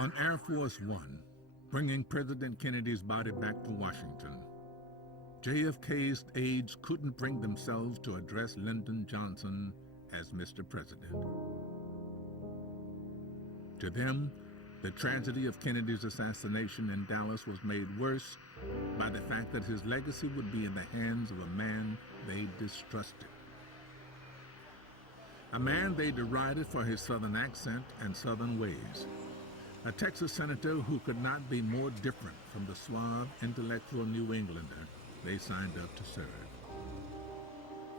On Air Force One, bringing President Kennedy's body back to Washington, JFK's aides couldn't bring themselves to address Lyndon Johnson as Mr. President. To them, the tragedy of Kennedy's assassination in Dallas was made worse by the fact that his legacy would be in the hands of a man they distrusted. A man they derided for his Southern accent and Southern ways. A Texas senator who could not be more different from the suave, intellectual New Englander they signed up to serve.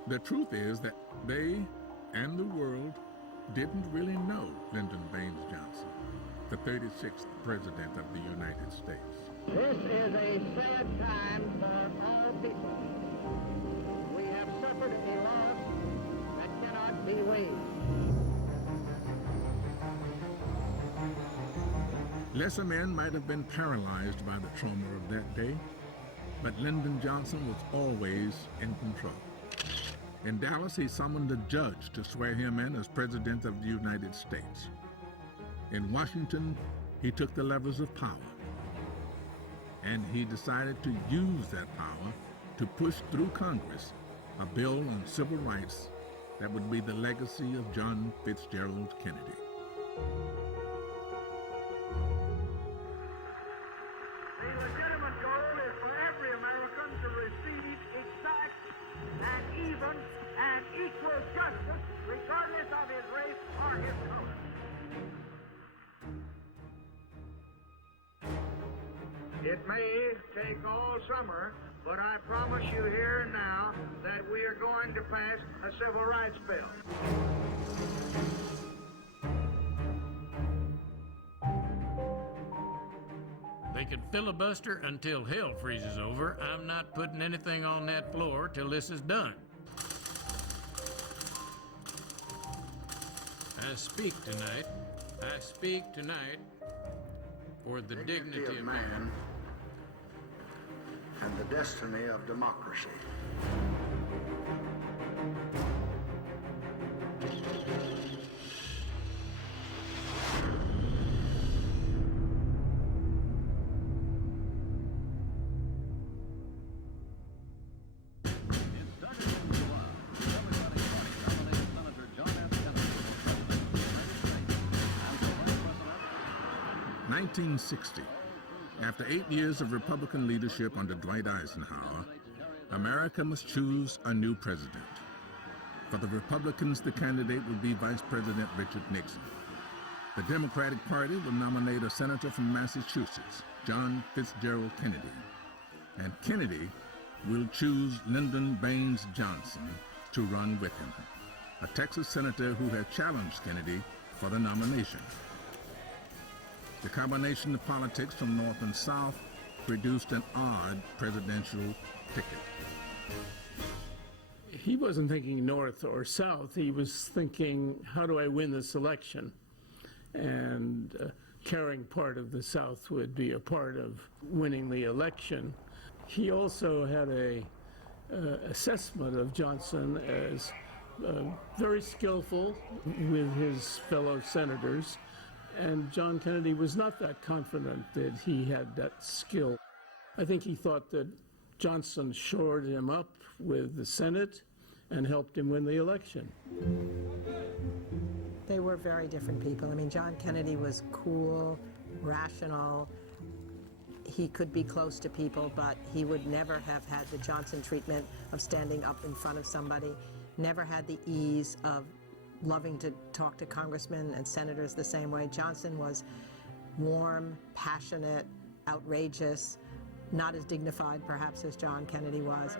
The truth is that they and the world didn't really know Lyndon Baines Johnson, the 36th President of the United States. This is a sad time for all people. We have suffered a loss that cannot be weighed. Lesser men might have been paralyzed by the trauma of that day, but Lyndon Johnson was always in control. In Dallas, he summoned a judge to swear him in as President of the United States. In Washington, he took the levers of power, and he decided to use that power to push through Congress a bill on civil rights that would be the legacy of John Fitzgerald Kennedy. The legitimate goal is for every American to receive exact and even and equal justice regardless of his race or his color. It may take all summer, but I promise you here and now that we are going to pass a civil rights bill. They could filibuster until hell freezes over. I'm not putting anything on that floor till this is done. I speak tonight for the dignity of man and the destiny of democracy. In Duggan, July, Democratic Party nominated Senator John F. Kennedy for President of the United States and for Vice President. 1960. After 8 years of Republican leadership under Dwight Eisenhower, America must choose a new president. For the Republicans, the candidate would be Vice President Richard Nixon. The Democratic Party will nominate a senator from Massachusetts, John Fitzgerald Kennedy. And Kennedy will choose Lyndon Baines Johnson to run with him, a Texas senator who had challenged Kennedy for the nomination. The combination of politics from North and South produced an odd presidential ticket. He wasn't thinking North or South. He was thinking, how do I win this election? And carrying part of the South would be a part of winning the election. He also had a assessment of Johnson as very skillful with his fellow senators. And John Kennedy was not that confident that he had that skill. I think he thought that Johnson shored him up with the Senate and helped him win the election. They were very different people. I mean, John Kennedy was cool, rational. He could be close to people, but he would never have had the Johnson treatment of standing up in front of somebody, never had the ease of loving to talk to congressmen and senators the same way. Johnson was warm, passionate, outrageous, not as dignified perhaps as John Kennedy was.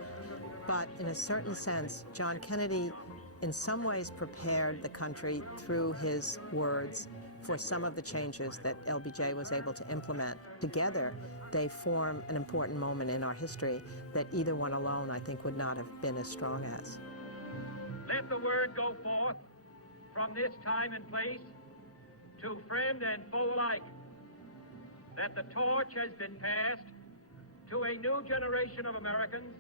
But in a certain sense, John Kennedy in some ways prepared the country through his words for some of the changes that LBJ was able to implement. Together, they form an important moment in our history that either one alone, I think, would not have been as strong as. Let the word go forth from this time and place to friend and foe alike that the torch has been passed to a new generation of Americans.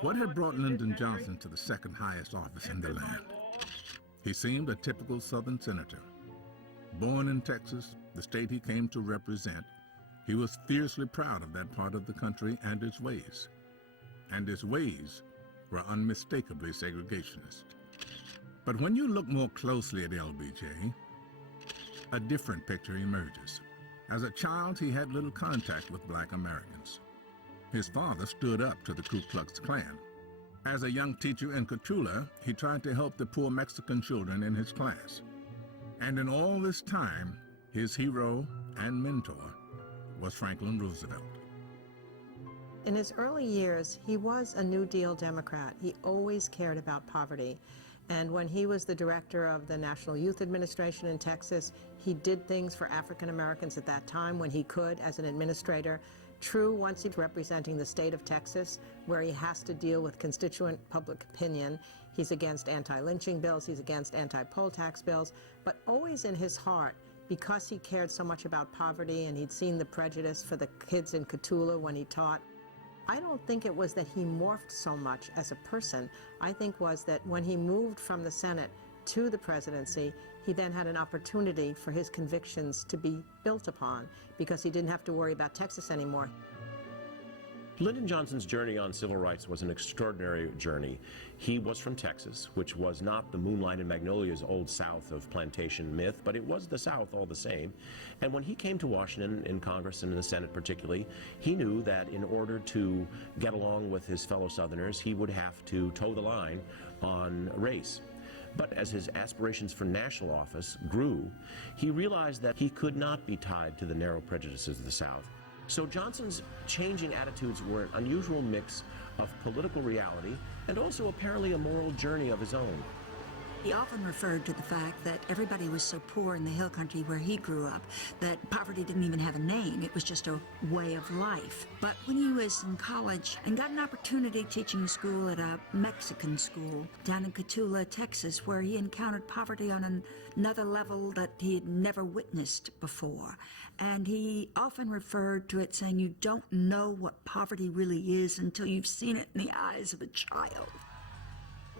What had brought Lyndon Johnson to the second highest office in the land? He seemed a typical Southern senator. Born in Texas, the state he came to represent, he was fiercely proud of that part of the country and its ways. And its ways were unmistakably segregationist. But when you look more closely at LBJ, a different picture emerges. As a child, he had little contact with Black Americans. His father stood up to the Ku Klux Klan. As a young teacher in Cotulla, he tried to help the poor Mexican children in his class. And in all this time, his hero and mentor was Franklin Roosevelt. In his early years, he was a New Deal Democrat. He always cared about poverty. And when he was the director of the National Youth Administration in Texas, he did things for African Americans at that time when he could as an administrator. True, once he's representing the state of Texas, where he has to deal with constituent public opinion, he's against anti-lynching bills, he's against anti-poll tax bills, but always in his heart, because he cared so much about poverty and he'd seen the prejudice for the kids in Cotulla when he taught, I don't think it was that he morphed so much as a person. I think was that when he moved from the Senate to the presidency, he then had an opportunity for his convictions to be built upon because he didn't have to worry about Texas anymore. Lyndon Johnson's journey on civil rights was an extraordinary journey. He was from Texas, which was not the moonlight and magnolias old South of plantation myth, but it was the South all the same. And when he came to Washington in Congress and in the Senate particularly, he knew that in order to get along with his fellow Southerners, he would have to toe the line on race. But as his aspirations for national office grew, he realized that he could not be tied to the narrow prejudices of the South. So Johnson's changing attitudes were an unusual mix of political reality and also apparently a moral journey of his own. He often referred to the fact that everybody was so poor in the hill country where he grew up that poverty didn't even have a name. It was just a way of life. But when he was in college and got an opportunity teaching school at a Mexican school down in Cotulla, Texas, where he encountered poverty on another level that he had never witnessed before. And he often referred to it saying, you don't know what poverty really is until you've seen it in the eyes of a child.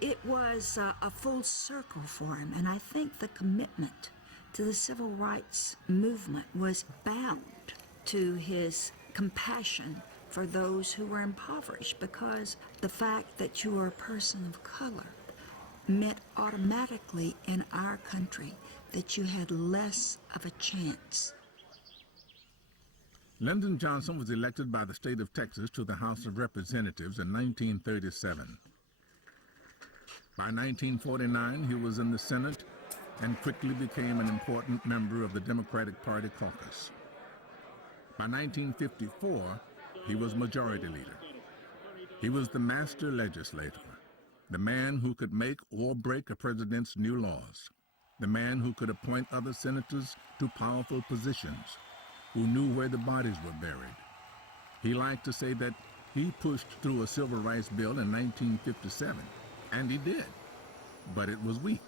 It was a full circle for him, and I think the commitment to the civil rights movement was bound to his compassion for those who were impoverished, because the fact that you were a person of color meant automatically in our country that you had less of a chance. Lyndon Johnson was elected by the state of Texas to the House of Representatives in 1937. By 1949, he was in the Senate and quickly became an important member of the Democratic Party caucus. By 1954, he was Majority Leader. He was the master legislator, the man who could make or break a president's new laws, the man who could appoint other senators to powerful positions, who knew where the bodies were buried. He liked to say that he pushed through a civil rights bill in 1957. And he did, but it was weak,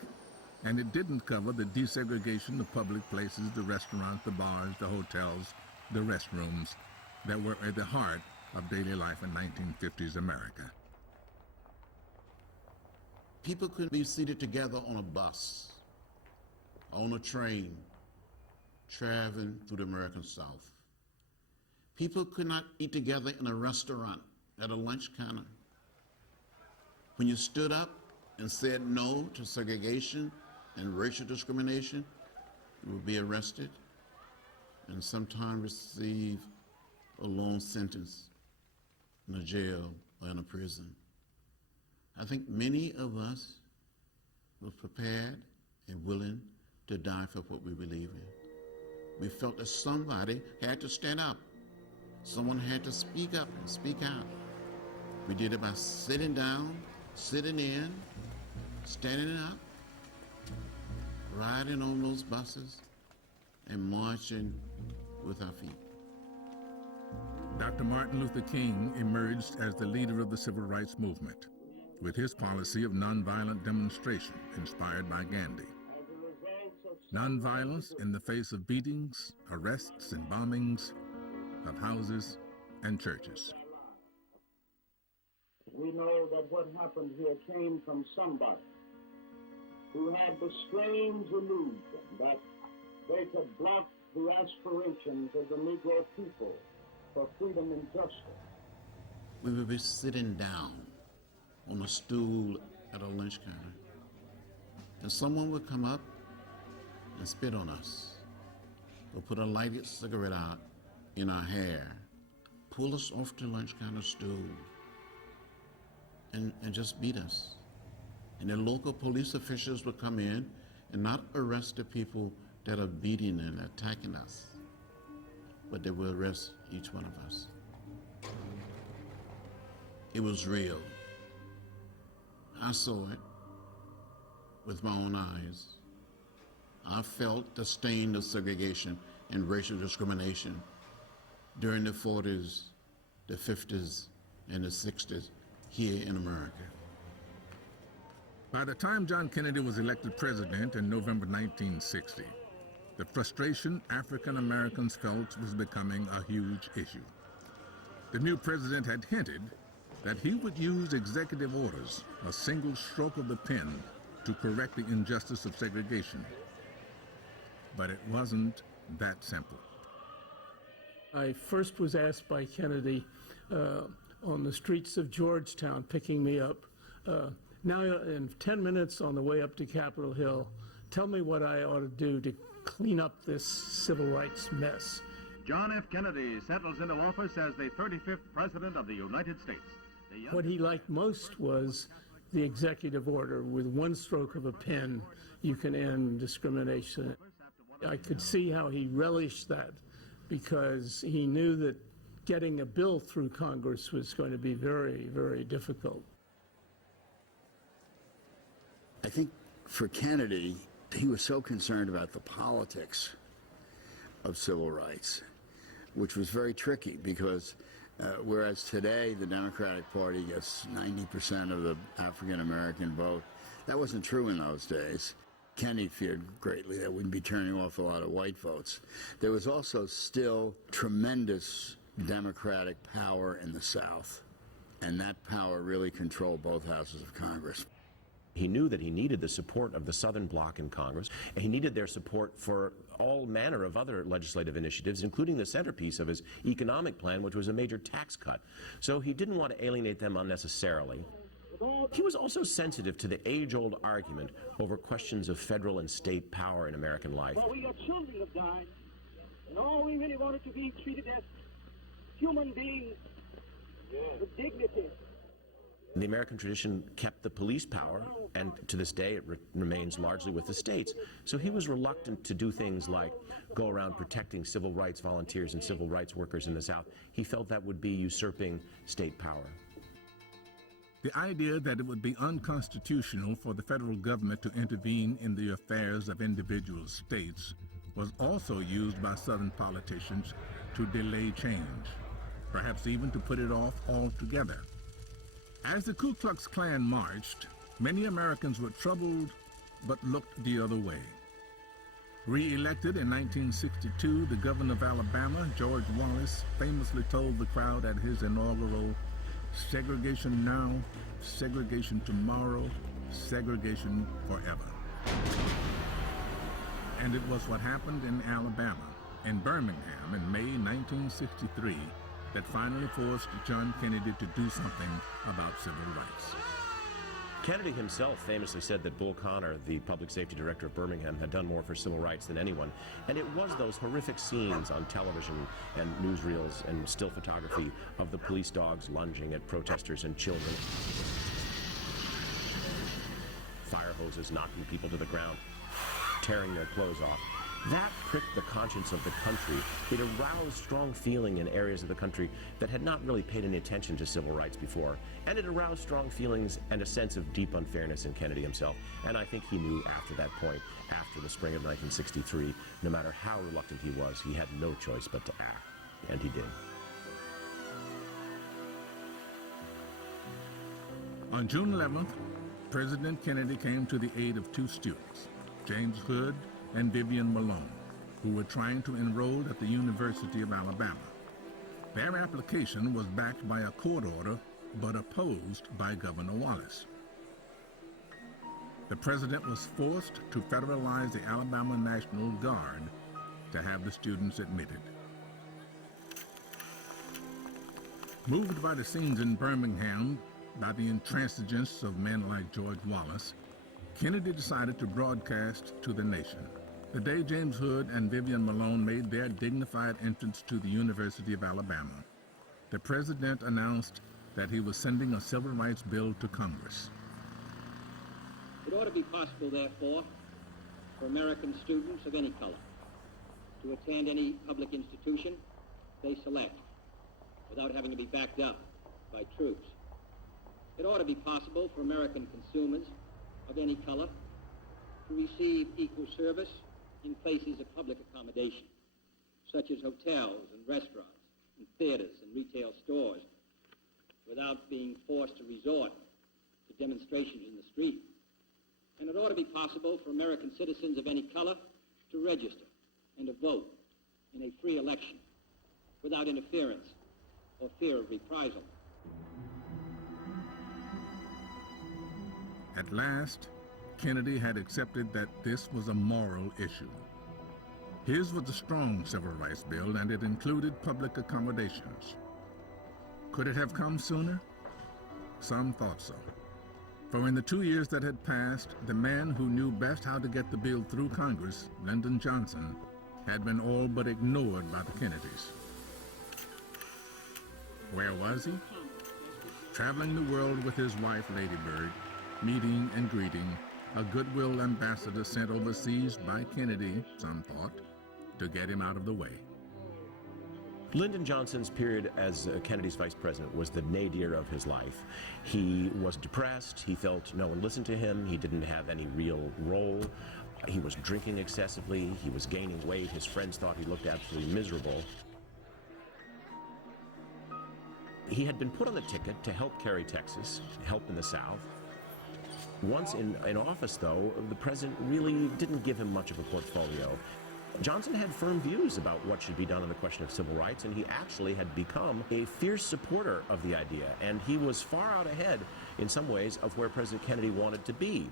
and it didn't cover the desegregation of public places, the restaurants, the bars, the hotels, the restrooms that were at the heart of daily life in 1950s America. People could be seated together on a bus, on a train, traveling through the American South. People could not eat together in a restaurant, at a lunch counter. When you stood up and said no to segregation and racial discrimination, you would be arrested and sometimes receive a long sentence in a jail or in a prison. I think many of us were prepared and willing to die for what we believe in. We felt that somebody had to stand up. Someone had to speak up and speak out. We did it by sitting down, sitting in, standing up, riding on those buses, and marching with our feet. Dr. Martin Luther King emerged as the leader of the civil rights movement, with his policy of nonviolent demonstration inspired by Gandhi. Nonviolence in the face of beatings, arrests, and bombings of houses and churches. We know that what happened here came from somebody who had the strange illusion that they could block the aspirations of the Negro people for freedom and justice. We would be sitting down on a stool at a lunch counter, and someone would come up and spit on us, or put a lighted cigarette out in our hair, pull us off the lunch counter stool, and just beat us. And the local police officials would come in and not arrest the people that are beating and attacking us, but they will arrest each one of us. It was real. I saw it with my own eyes. I felt the stain of segregation and racial discrimination during the 40s, the 50s, and the 60s here in America. By the time John Kennedy was elected president in November 1960, the frustration African Americans felt was becoming a huge issue. The new president had hinted that he would use executive orders, a single stroke of the pen, to correct the injustice of segregation. But it wasn't that simple. I first was asked by Kennedy on the streets of Georgetown, picking me up. Now in 10 minutes on the way up to Capitol Hill, tell me what I ought to do to clean up this civil rights mess. John F. Kennedy settles into office as the 35th President of the United States. What he liked most was the executive order. With one stroke of a pen, you can end discrimination. I could see how he relished that, because he knew that getting a bill through Congress was going to be very, very difficult. I think for Kennedy, he was so concerned about the politics of civil rights, which was very tricky, because whereas today the Democratic Party gets 90% of the African American vote, that wasn't true in those days. Kennedy feared greatly that we'd be turning off a lot of white votes. There was also still tremendous Democratic power in the South, and that power really controlled both houses of Congress. He knew that he needed the support of the Southern Bloc in Congress, and he needed their support for all manner of other legislative initiatives, including the centerpiece of his economic plan, which was a major tax cut. So he didn't want to alienate them unnecessarily. He was also sensitive to the age-old argument over questions of federal and state power in American life. Well, we got children have died, and all we really wanted to be treated as human beings with dignity. The American tradition kept the police power, and to this day it remains largely with the states. So he was reluctant to do things like go around protecting civil rights volunteers and civil rights workers in the South. He felt that would be usurping state power. The idea that it would be unconstitutional for the federal government to intervene in the affairs of individual states was also used by Southern politicians to delay change, perhaps even to put it off altogether. As the Ku Klux Klan marched, many Americans were troubled but looked the other way. Re-elected in 1962, the governor of Alabama, George Wallace, famously told the crowd at his inaugural "Segregation now, segregation tomorrow, segregation forever." And it was what happened in Alabama, in Birmingham, in May 1963, that finally forced John Kennedy to do something about civil rights. Kennedy himself famously said that Bull Connor, the public safety director of Birmingham, had done more for civil rights than anyone. And it was those horrific scenes on television and newsreels and still photography of the police dogs lunging at protesters and children, fire hoses knocking people to the ground, tearing their clothes off. That pricked the conscience of the country. It aroused strong feeling in areas of the country that had not really paid any attention to civil rights before. And it aroused strong feelings and a sense of deep unfairness in Kennedy himself. And I think he knew after that point, after the spring of 1963, no matter how reluctant he was, he had no choice but to act. And he did. On June 11th, President Kennedy came to the aid of two students, James Hood and Vivian Malone, who were trying to enroll at the University of Alabama. Their application was backed by a court order, but opposed by Governor Wallace. the president was forced to federalize the Alabama National Guard to have the students admitted. Moved by the scenes in Birmingham by the intransigence of men like George Wallace, Kennedy decided to broadcast to the nation. The day James Hood and Vivian Malone made their dignified entrance to the University of Alabama, the president announced that he was sending a civil rights bill to Congress. It ought to be possible, therefore, for American students of any color to attend any public institution they select without having to be backed up by troops. It ought to be possible for American consumers of any color to receive equal service in places of public accommodation, such as hotels and restaurants and theaters and retail stores, without being forced to resort to demonstrations in the street. And it ought to be possible for American citizens of any color to register and to vote in a free election without interference or fear of reprisal. At last, Kennedy had accepted that this was a moral issue. His was a strong civil rights bill, and it included public accommodations. Could it have come sooner? Some thought so. For in the 2 years that had passed, the man who knew best how to get the bill through Congress, Lyndon Johnson, had been all but ignored by the Kennedys. Where was he? Traveling the world with his wife, Lady Bird, meeting and greeting, a goodwill ambassador sent overseas by Kennedy, some thought, to get him out of the way. Lyndon Johnson's period as Kennedy's vice president was the nadir of his life. He was depressed. He felt no one listened to him. He didn't have any real role. He was drinking excessively. He was gaining weight. His friends thought he looked absolutely miserable. He had been put on the ticket to help carry Texas, help in the South. Once in office, though, the president really didn't give him much of a portfolio. Johnson had firm views about what should be done on the question of civil rights, and he actually had become a fierce supporter of the idea, and he was far out ahead, in some ways, of where President Kennedy wanted to be.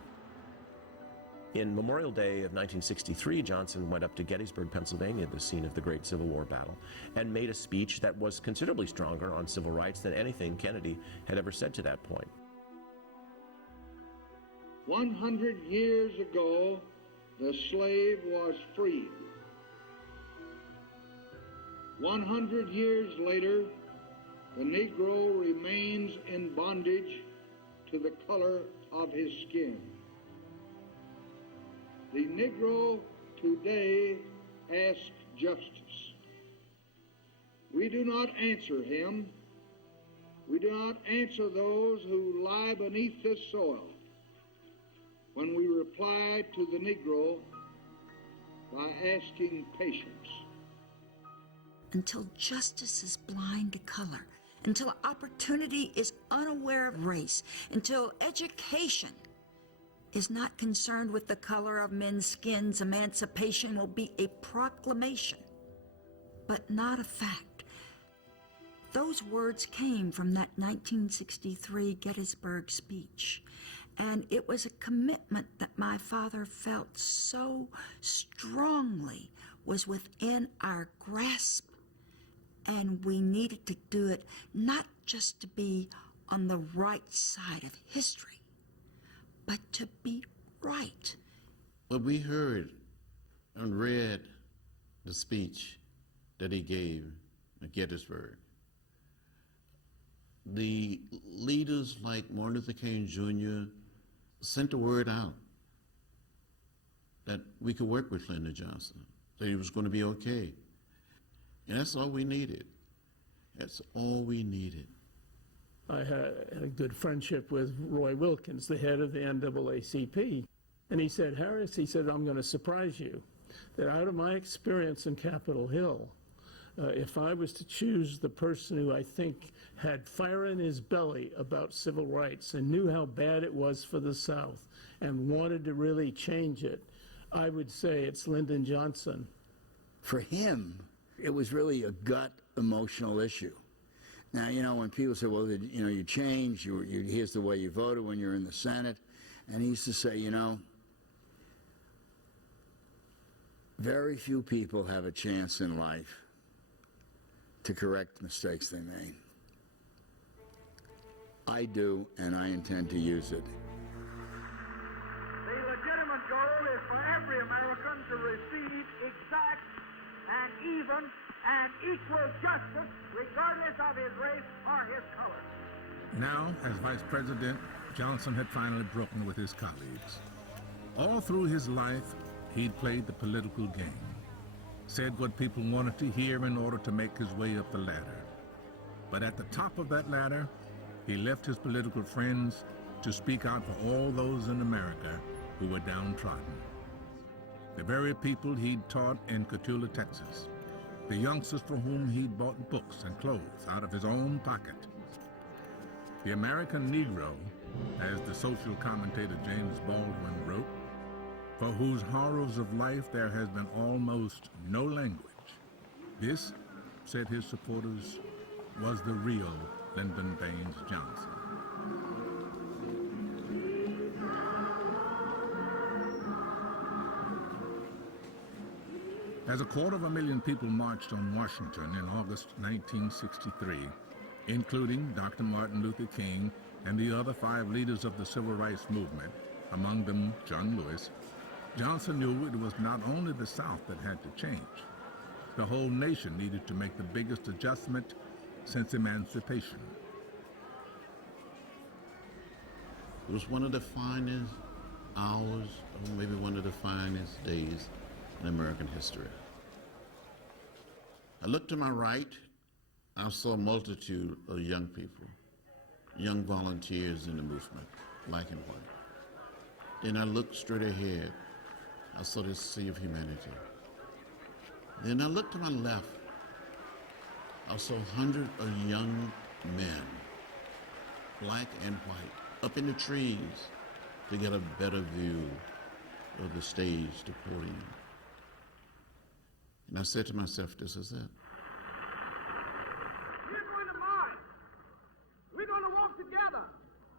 In Memorial Day of 1963, Johnson went up to Gettysburg, Pennsylvania, the scene of the Great Civil War battle, and made a speech that was considerably stronger on civil rights than anything Kennedy had ever said to that point. 100 years ago, the slave was freed. 100 years later, the Negro remains in bondage to the color of his skin. The Negro today asks justice. We do not answer him. We do not answer those who lie beneath this soil when we reply to the Negro by asking patience. Until justice is blind to color, until opportunity is unaware of race, until education is not concerned with the color of men's skins, emancipation will be a proclamation, but not a fact. Those words came from that 1963 Gettysburg speech, and it was a commitment that my father felt so strongly was within our grasp, and we needed to do it not just to be on the right side of history, but to be right. But we heard and read the speech that he gave at Gettysburg. The leaders like Martin Luther King Jr. sent the word out that we could work with Lyndon Johnson, that he was going to be okay. And that's all we needed. That's all we needed. I had a good friendship with Roy Wilkins, the head of the NAACP. And he said, Harris, he said, I'm going to surprise you, that out of my experience in Capitol Hill, if I was to choose the person who I think had fire in his belly about civil rights and knew how bad it was for the South and wanted to really change it, I would say it's Lyndon Johnson. For him, it was really a gut emotional issue. Now, when people say, well, you change, here's the way you voted when you're in the Senate, And he used to say, you know, very few people have a chance in life to correct mistakes they made. I do, and I intend to use it. The legitimate goal is for every American to receive exact and even and equal justice, regardless of his race or his color. Now, as Vice President, Johnson had finally broken with his colleagues. All through his life, he'd played the political game, said what people wanted to hear in order to make his way up the ladder. But at the top of that ladder, he left his political friends to speak out for all those in America who were downtrodden. The very people he'd taught in Cotulla, Texas. The youngsters for whom he'd bought books and clothes out of his own pocket. The American Negro, as the social commentator James Baldwin wrote, for whose horrors of life there has been almost no language. This, said his supporters, was the real Lyndon Baines Johnson. As 250,000 people marched on Washington in August 1963, including Dr. Martin Luther King and the other 5 leaders of the Civil Rights Movement, among them John Lewis, Johnson knew it was not only the South that had to change. The whole nation needed to make the biggest adjustment since emancipation. It was one of the finest hours, or maybe one of the finest days in American history. I looked to my right, I saw a multitude of young people, young volunteers in the movement, black and white. Then I looked straight ahead, I saw this sea of humanity. Then I looked to my left, I saw hundreds of young men, black and white, up in the trees to get a better view of the stage, the podium. And I said to myself, this is it. We're going to march. We're going to walk together.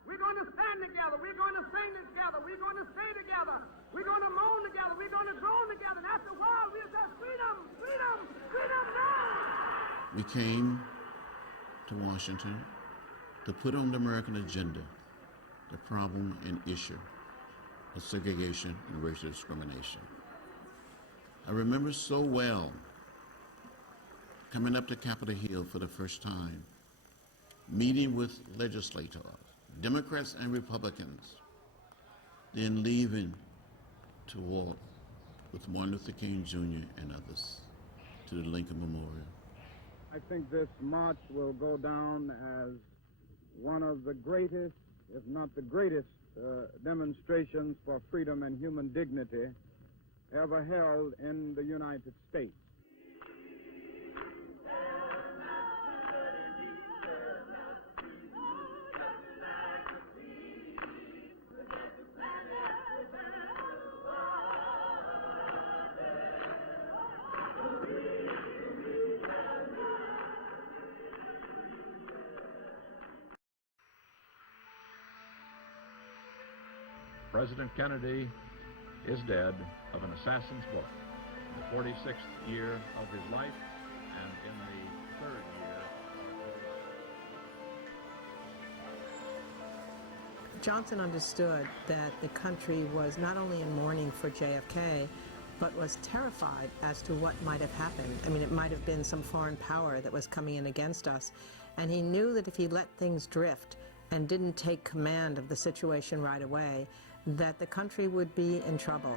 We're going to stand together. We're going to sing together. We're going to stay together. We're going to moan together. We're going to groan together. And after a while, we'll say, freedom, freedom, freedom now. We came to Washington to put on the American agenda the problem and issue of segregation and racial discrimination. I remember so well coming up to Capitol Hill for the first time, meeting with legislators, Democrats and Republicans, then leaving to walk with Martin Luther King Jr. and others to the Lincoln Memorial. I think this march will go down as one of the greatest, if not the greatest, demonstrations for freedom and human dignity ever held in the United States. President Kennedy is dead of an assassin's bullet in the 46th year of his life and in the 3rd year. Johnson understood that the country was not only in mourning for JFK, but was terrified as to what might have happened. I mean, it might have been some foreign power that was coming in against us. And he knew that if he let things drift and didn't take command of the situation right away, that the country would be in trouble.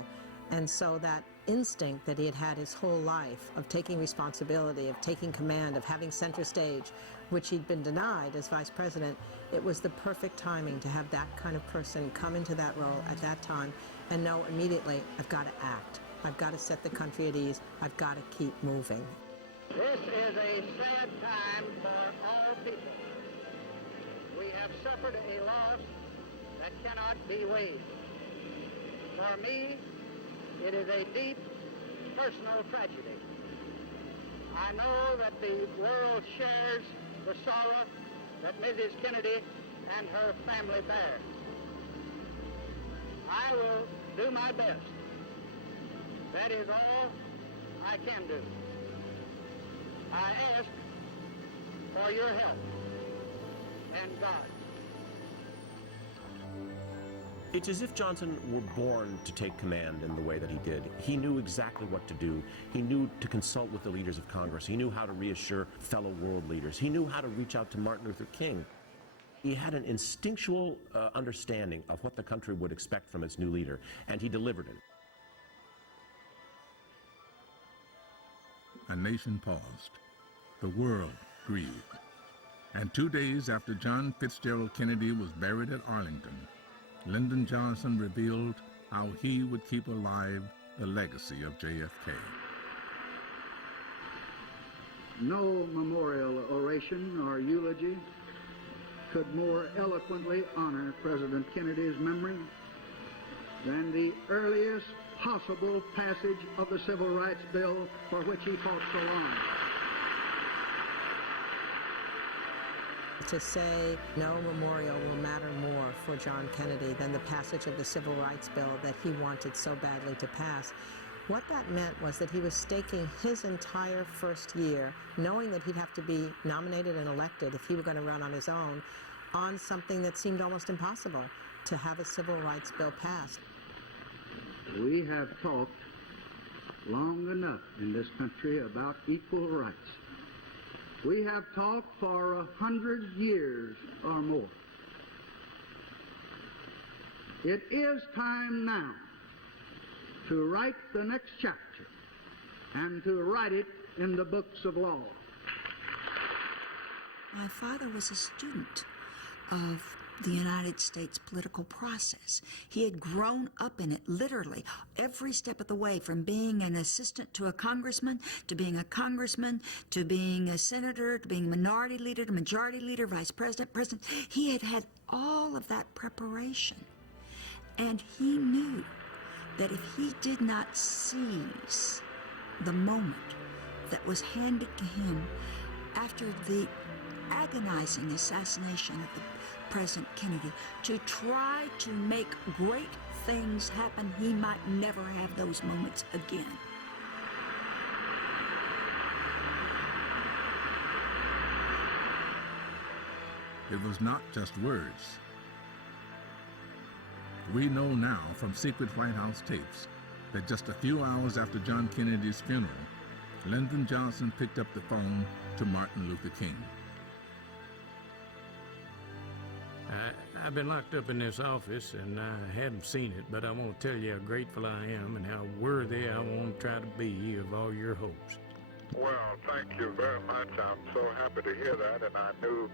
And so that instinct that he had had his whole life of taking responsibility, of taking command, of having center stage, which he'd been denied as vice president, it was the perfect timing to have that kind of person come into that role at that time and know immediately, I've got to act. I've got to set the country at ease. I've got to keep moving. This is a sad time for all people. We have suffered a loss that cannot be weighed. For me, it is a deep personal tragedy. I know that the world shares the sorrow that Mrs. Kennedy and her family bear. I will do my best. That is all I can do. I ask for your help and God. It's as if Johnson were born to take command in the way that he did. He knew exactly what to do. He knew to consult with the leaders of Congress. He knew how to reassure fellow world leaders. He knew how to reach out to Martin Luther King. He had an instinctual understanding of what the country would expect from its new leader, and he delivered it. A nation paused. The world grieved. And 2 days after John Fitzgerald Kennedy was buried at Arlington, Lyndon Johnson revealed how he would keep alive the legacy of JFK. No memorial oration or eulogy could more eloquently honor President Kennedy's memory than the earliest possible passage of the Civil Rights Bill for which he fought so long. To say no memorial will matter more for John Kennedy than the passage of the Civil Rights Bill that he wanted so badly to pass. What that meant was that he was staking his entire first year, knowing that he'd have to be nominated and elected if he were going to run on his own, on something that seemed almost impossible, to have a Civil Rights Bill passed. We have talked long enough in this country about equal rights. We have talked for 100 years or more. It is time now to write the next chapter and to write it in the books of law. My father was a student of the United States political process. He had grown up in it, literally, every step of the way, from being an assistant to a congressman, to being a congressman, to being a senator, to being minority leader, to majority leader, vice president, president. He had had all of that preparation. And he knew that if he did not seize the moment that was handed to him after the agonizing assassination of the President Kennedy, to try to make great things happen, he might never have those moments again. It was not just words. We know now from secret White House tapes that just a few hours after John Kennedy's funeral, Lyndon Johnson picked up the phone to Martin Luther King. I've been locked up in this office, and I hadn't seen it, but I want to tell you how grateful I am and how worthy I want to try to be of all your hopes. Well, thank you very much. I'm so happy to hear that, and I knew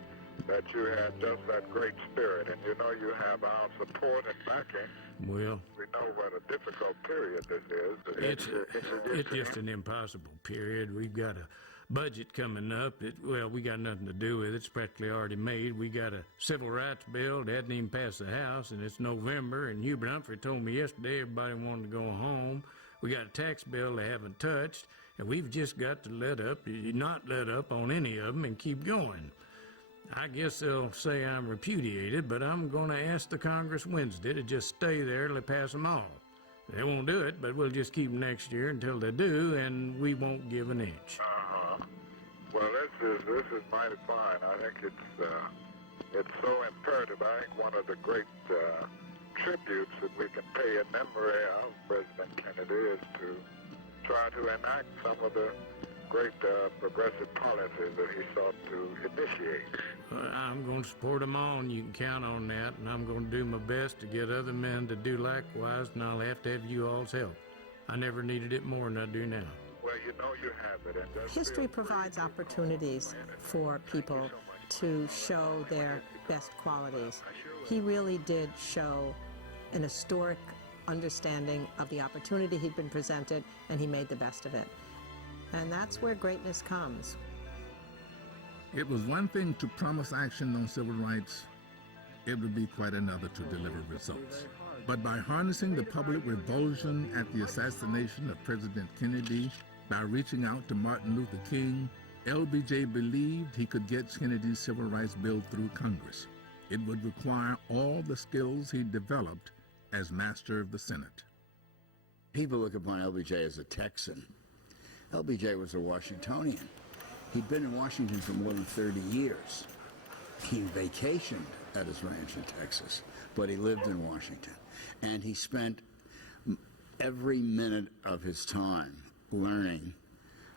that you had just that great spirit, and you know you have our support and backing. Well, we know what a difficult period this is. It's just an impossible period. We've got a budget coming up. We got nothing to do with it. It's practically already made. We got a civil rights bill that hasn't even passed the House, and it's November, and Hubert Humphrey told me yesterday everybody wanted to go home. We got a tax bill they haven't touched, and we've just got to not let up on any of them and keep going. I guess they'll say I'm repudiated, but I'm going to ask the Congress Wednesday to just stay there till they pass them all. They won't do it, but we'll just keep them next year until they do, and we won't give an inch. Well, this is mighty fine. I think it's so imperative. I think one of the great tributes that we can pay in memory of President Kennedy is to try to enact some of the great progressive policies that he sought to initiate. I'm going to support them all, and you can count on that, and I'm going to do my best to get other men to do likewise, and I'll have to have you all's help. I never needed it more than I do now. Well, you know you have it. And history provides opportunities for people to show their best qualities. He really did show an historic understanding of the opportunity he'd been presented, and he made the best of it. And that's where greatness comes. It was one thing to promise action on civil rights. It would be quite another to deliver results. But by harnessing the public revulsion at the assassination of President Kennedy, by reaching out to Martin Luther King, LBJ believed he could get Kennedy's civil rights bill through Congress. It would require all the skills he developed as Master of the Senate. People look upon LBJ as a Texan. LBJ was a Washingtonian. He'd been in Washington for more than 30 years. He vacationed at his ranch in Texas, but he lived in Washington. And he spent every minute of his time learning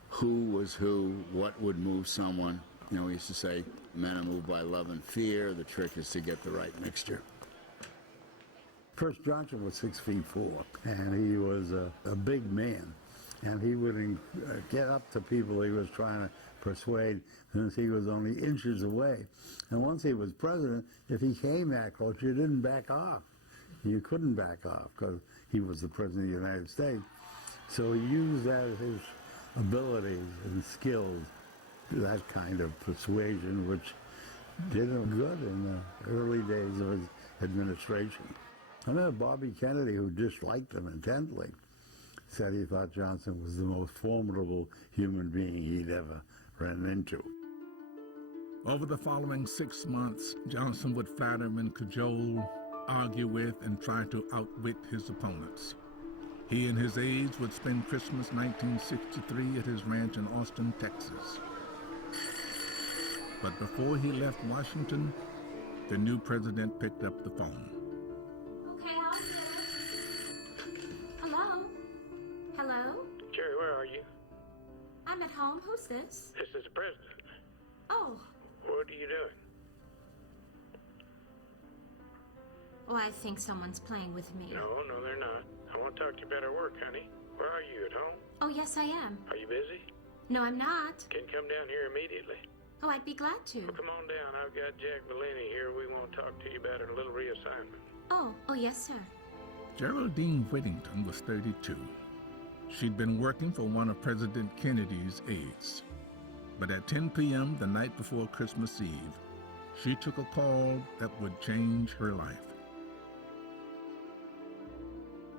who was who, what would move someone. You know, we used to say, men are moved by love and fear. The trick is to get the right mixture. First, Johnson was 6'4", and he was a big man. And he would get up to people he was trying to persuade since he was only inches away. And once he was president, if he came that close, you didn't back off. You couldn't back off because he was the president of the United States. So he used that as his abilities and skills, that kind of persuasion, which did him good in the early days of his administration. I know Bobby Kennedy, who disliked him intensely, said he thought Johnson was the most formidable human being he'd ever run into. Over the following 6 months, Johnson would flatter and cajole, argue with, and try to outwit his opponents. He and his aides would spend Christmas 1963 at his ranch in Austin, Texas. But before he left Washington, the new president picked up the phone. Okay, I'll do it. Hello? Hello? Jerry, where are you? I'm at home. Who's this? This is the president. Oh. What are you doing? Oh, I think someone's playing with me. No, they're not. I want to talk to you about our work, honey. Where are you, at home? Oh, yes, I am. Are you busy? No, I'm not. Can you come down here immediately? Oh, I'd be glad to. Well, come on down. I've got Jack Bellini here. We want to talk to you about a little reassignment. Oh, yes, sir. Geraldine Whittington was 32. She'd been working for one of President Kennedy's aides. But at 10 p.m. the night before Christmas Eve, she took a call that would change her life.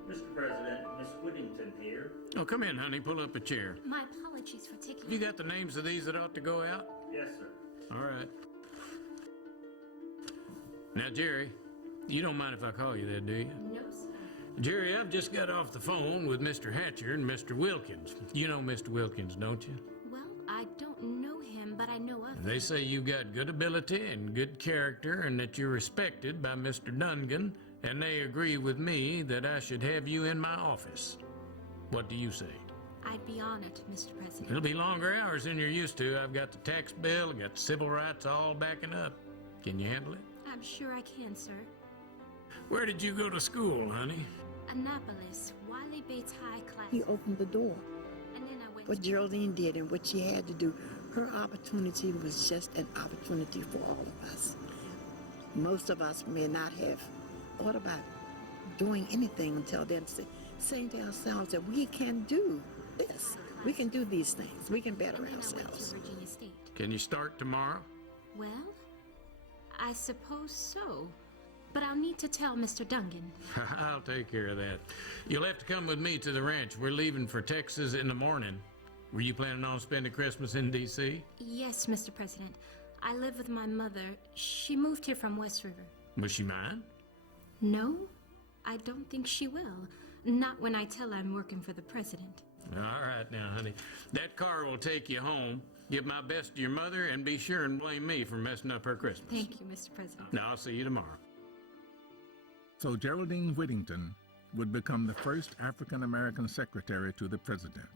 Mr. President, Miss Whittington here. Oh, come in, honey. Pull up a chair. My apologies for taking... You got the names of these that ought to go out? Yes, sir. All right. Now, Jerry, you don't mind if I call you that, do you? No, sir. Jerry, I've just got off the phone with Mr. Hatcher and Mr. Wilkins. You know Mr. Wilkins, don't you? Well, I don't know him, but I know of him. They say you've got good ability and good character and that you're respected by Mr. Dungan, and they agree with me that I should have you in my office. What do you say? I'd be honored, Mr. President. It'll be longer hours than you're used to. I've got the tax bill, I've got the civil rights all backing up. Can you handle it? I'm sure I can, sir. Where did you go to school, honey? Annapolis, Wiley Bates High Class. He opened the door. And then I went what Geraldine did and what she had to do, her opportunity was just an opportunity for all of us. Most of us may not have thought about doing anything until then, saying to ourselves that we can do this. We can do these things. We can better ourselves. Virginia State. Can you start tomorrow? Well, I suppose so. But I'll need to tell Mr. Dungan. I'll take care of that. You'll have to come with me to the ranch. We're leaving for Texas in the morning. Were you planning on spending Christmas in D.C.? Yes, Mr. President. I live with my mother. She moved here from West River. Was she mine? No, I don't think she will. Not when I tell her I'm working for the president. All right now, honey. That car will take you home. Give my best to your mother and be sure and blame me for messing up her Christmas. Thank you, Mr. President. Now, I'll see you tomorrow. So Geraldine Whittington would become the first African-American secretary to the president.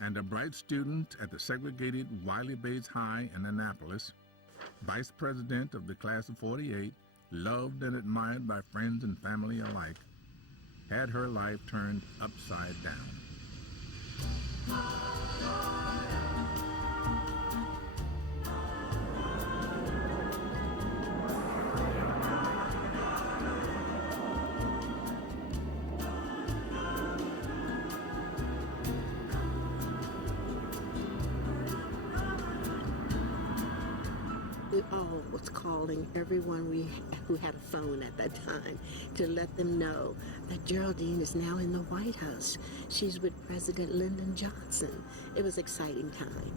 And a bright student at the segregated Wiley Bates High in Annapolis, vice president of the class of 48, loved and admired by friends and family alike, had her life turned upside down. We all was calling everyone who had a phone at that time to let them know that Geraldine is now in the White House. She's with President Lyndon Johnson. It was an exciting time.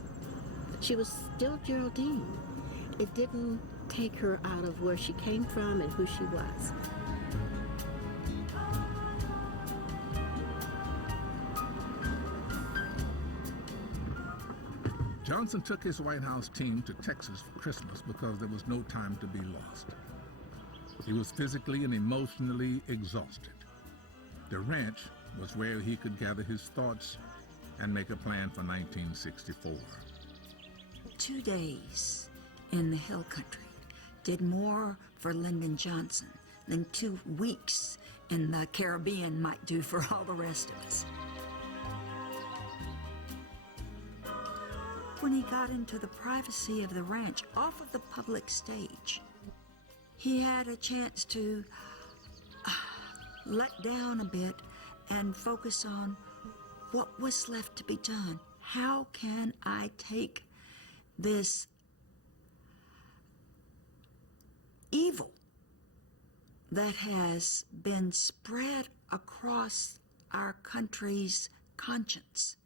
She was still Geraldine. It didn't take her out of where she came from and who she was. Johnson took his White House team to Texas for Christmas because there was no time to be lost. He was physically and emotionally exhausted. The ranch was where he could gather his thoughts and make a plan for 1964. 2 days in the Hill Country did more for Lyndon Johnson than 2 weeks in the Caribbean might do for all the rest of us. When he got into the privacy of the ranch, off of the public stage, he had a chance to let down a bit and focus on what was left to be done. How can I take this evil that has been spread across our country's conscience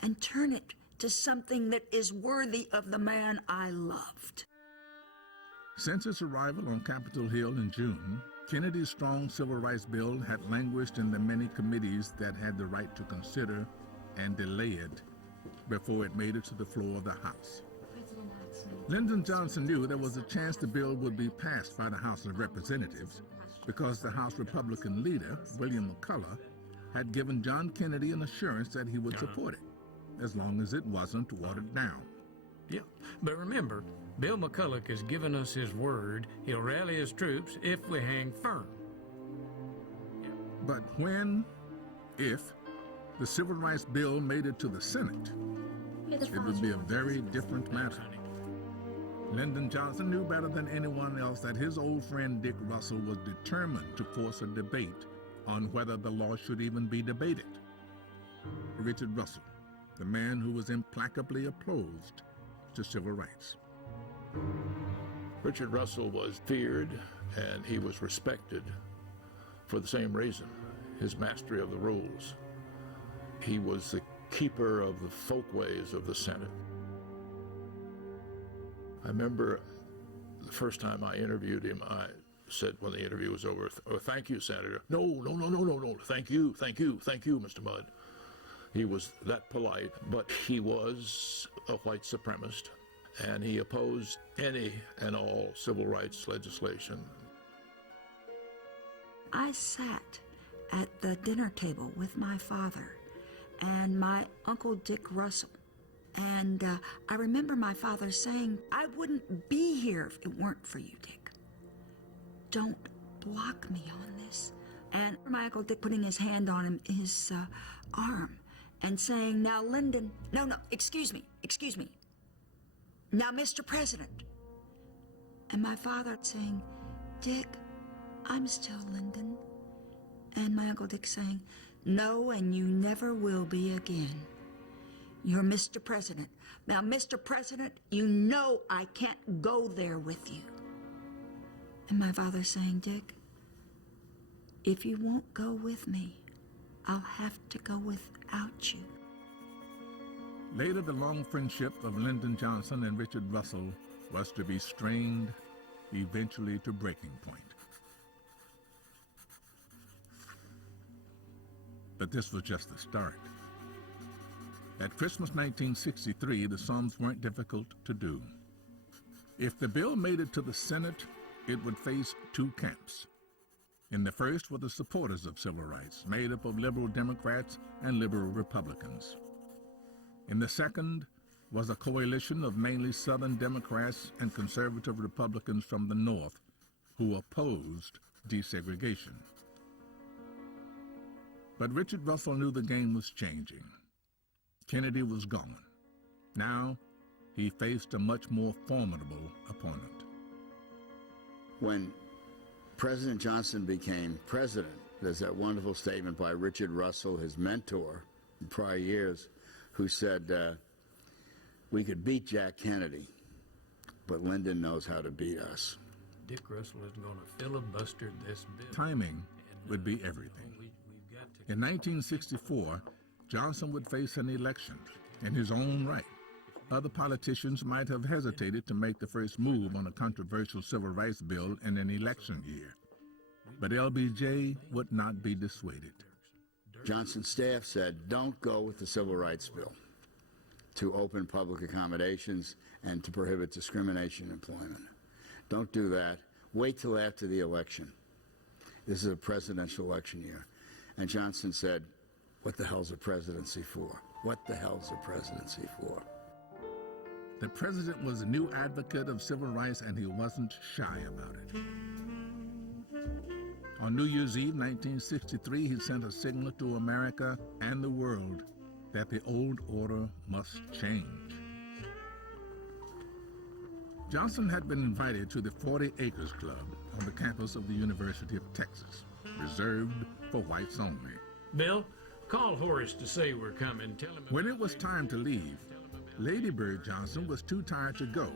and turn it to something that is worthy of the man I loved? Since his arrival on Capitol Hill in June, Kennedy's strong civil rights bill had languished in the many committees that had the right to consider and delay it before it made it to the floor of the House. Lyndon Johnson knew there was a chance the bill would be passed by the House of Representatives because the House Republican leader, William McCulloch, had given John Kennedy an assurance that he would support it, as long as it wasn't watered down. Yeah, but remember, Bill McCulloch has given us his word he'll rally his troops if we hang firm. But when, if, the Civil Rights Bill made it to the Senate, it would be a very different matter. Lyndon Johnson knew better than anyone else that his old friend Dick Russell was determined to force a debate on whether the law should even be debated. Richard Russell, the man who was implacably opposed to civil rights. Richard Russell was feared and he was respected for the same reason, his mastery of the rules. He was the keeper of the folkways of the Senate. I remember the first time I interviewed him, I said when the interview was over, "Oh, thank you, Senator." No, thank you, Mr. Mudd. He was that polite, but he was a white supremacist, and he opposed any and all civil rights legislation. I sat at the dinner table with my father and my Uncle Dick Russell. And I remember my father saying, "I wouldn't be here if it weren't for you, Dick. Don't block me on this." And my Uncle Dick putting his hand on his arm and saying, "Now, Lyndon, no, excuse me. Now, Mr. President." And my father saying, "Dick, I'm still Lyndon." And my Uncle Dick saying, "No, and you never will be again. You're Mr. President. Now, Mr. President, you know I can't go there with you." And my father saying, "Dick, if you won't go with me, I'll have to go without you." Later, the long friendship of Lyndon Johnson and Richard Russell was to be strained, eventually to breaking point. But this was just the start. At Christmas 1963, the sums weren't difficult to do. If the bill made it to the Senate, it would face two camps. In the first were the supporters of civil rights, made up of liberal Democrats and liberal Republicans. In the second was a coalition of mainly Southern Democrats and conservative Republicans from the North who opposed desegregation. But Richard Russell knew the game was changing. Kennedy was gone. Now, he faced a much more formidable opponent. When President Johnson became president, there's that wonderful statement by Richard Russell, his mentor in prior years, who said, "We could beat Jack Kennedy, but Lyndon knows how to beat us." Dick Russell is going to filibuster this bill. Timing would be everything. In 1964, Johnson would face an election in his own right. Other politicians might have hesitated to make the first move on a controversial civil rights bill in an election year. But LBJ would not be dissuaded. Johnson's staff said, "Don't go with the civil rights bill. to open public accommodations and to prohibit discrimination in employment. Don't do that. Wait till after the election. This is a presidential election year. And Johnson said, what the hell's a presidency for? What the hell's a presidency for? The president was a new advocate of civil rights, and he wasn't shy about it. On New Year's Eve, 1963, he sent a signal to America and the world that the old order must change. Johnson had been invited to the 40 Acres Club on the campus of the University of Texas, reserved for whites only. Bill, call Horace to say we're coming. Tell him. When it was time to leave, Lady Bird Johnson was too tired to go,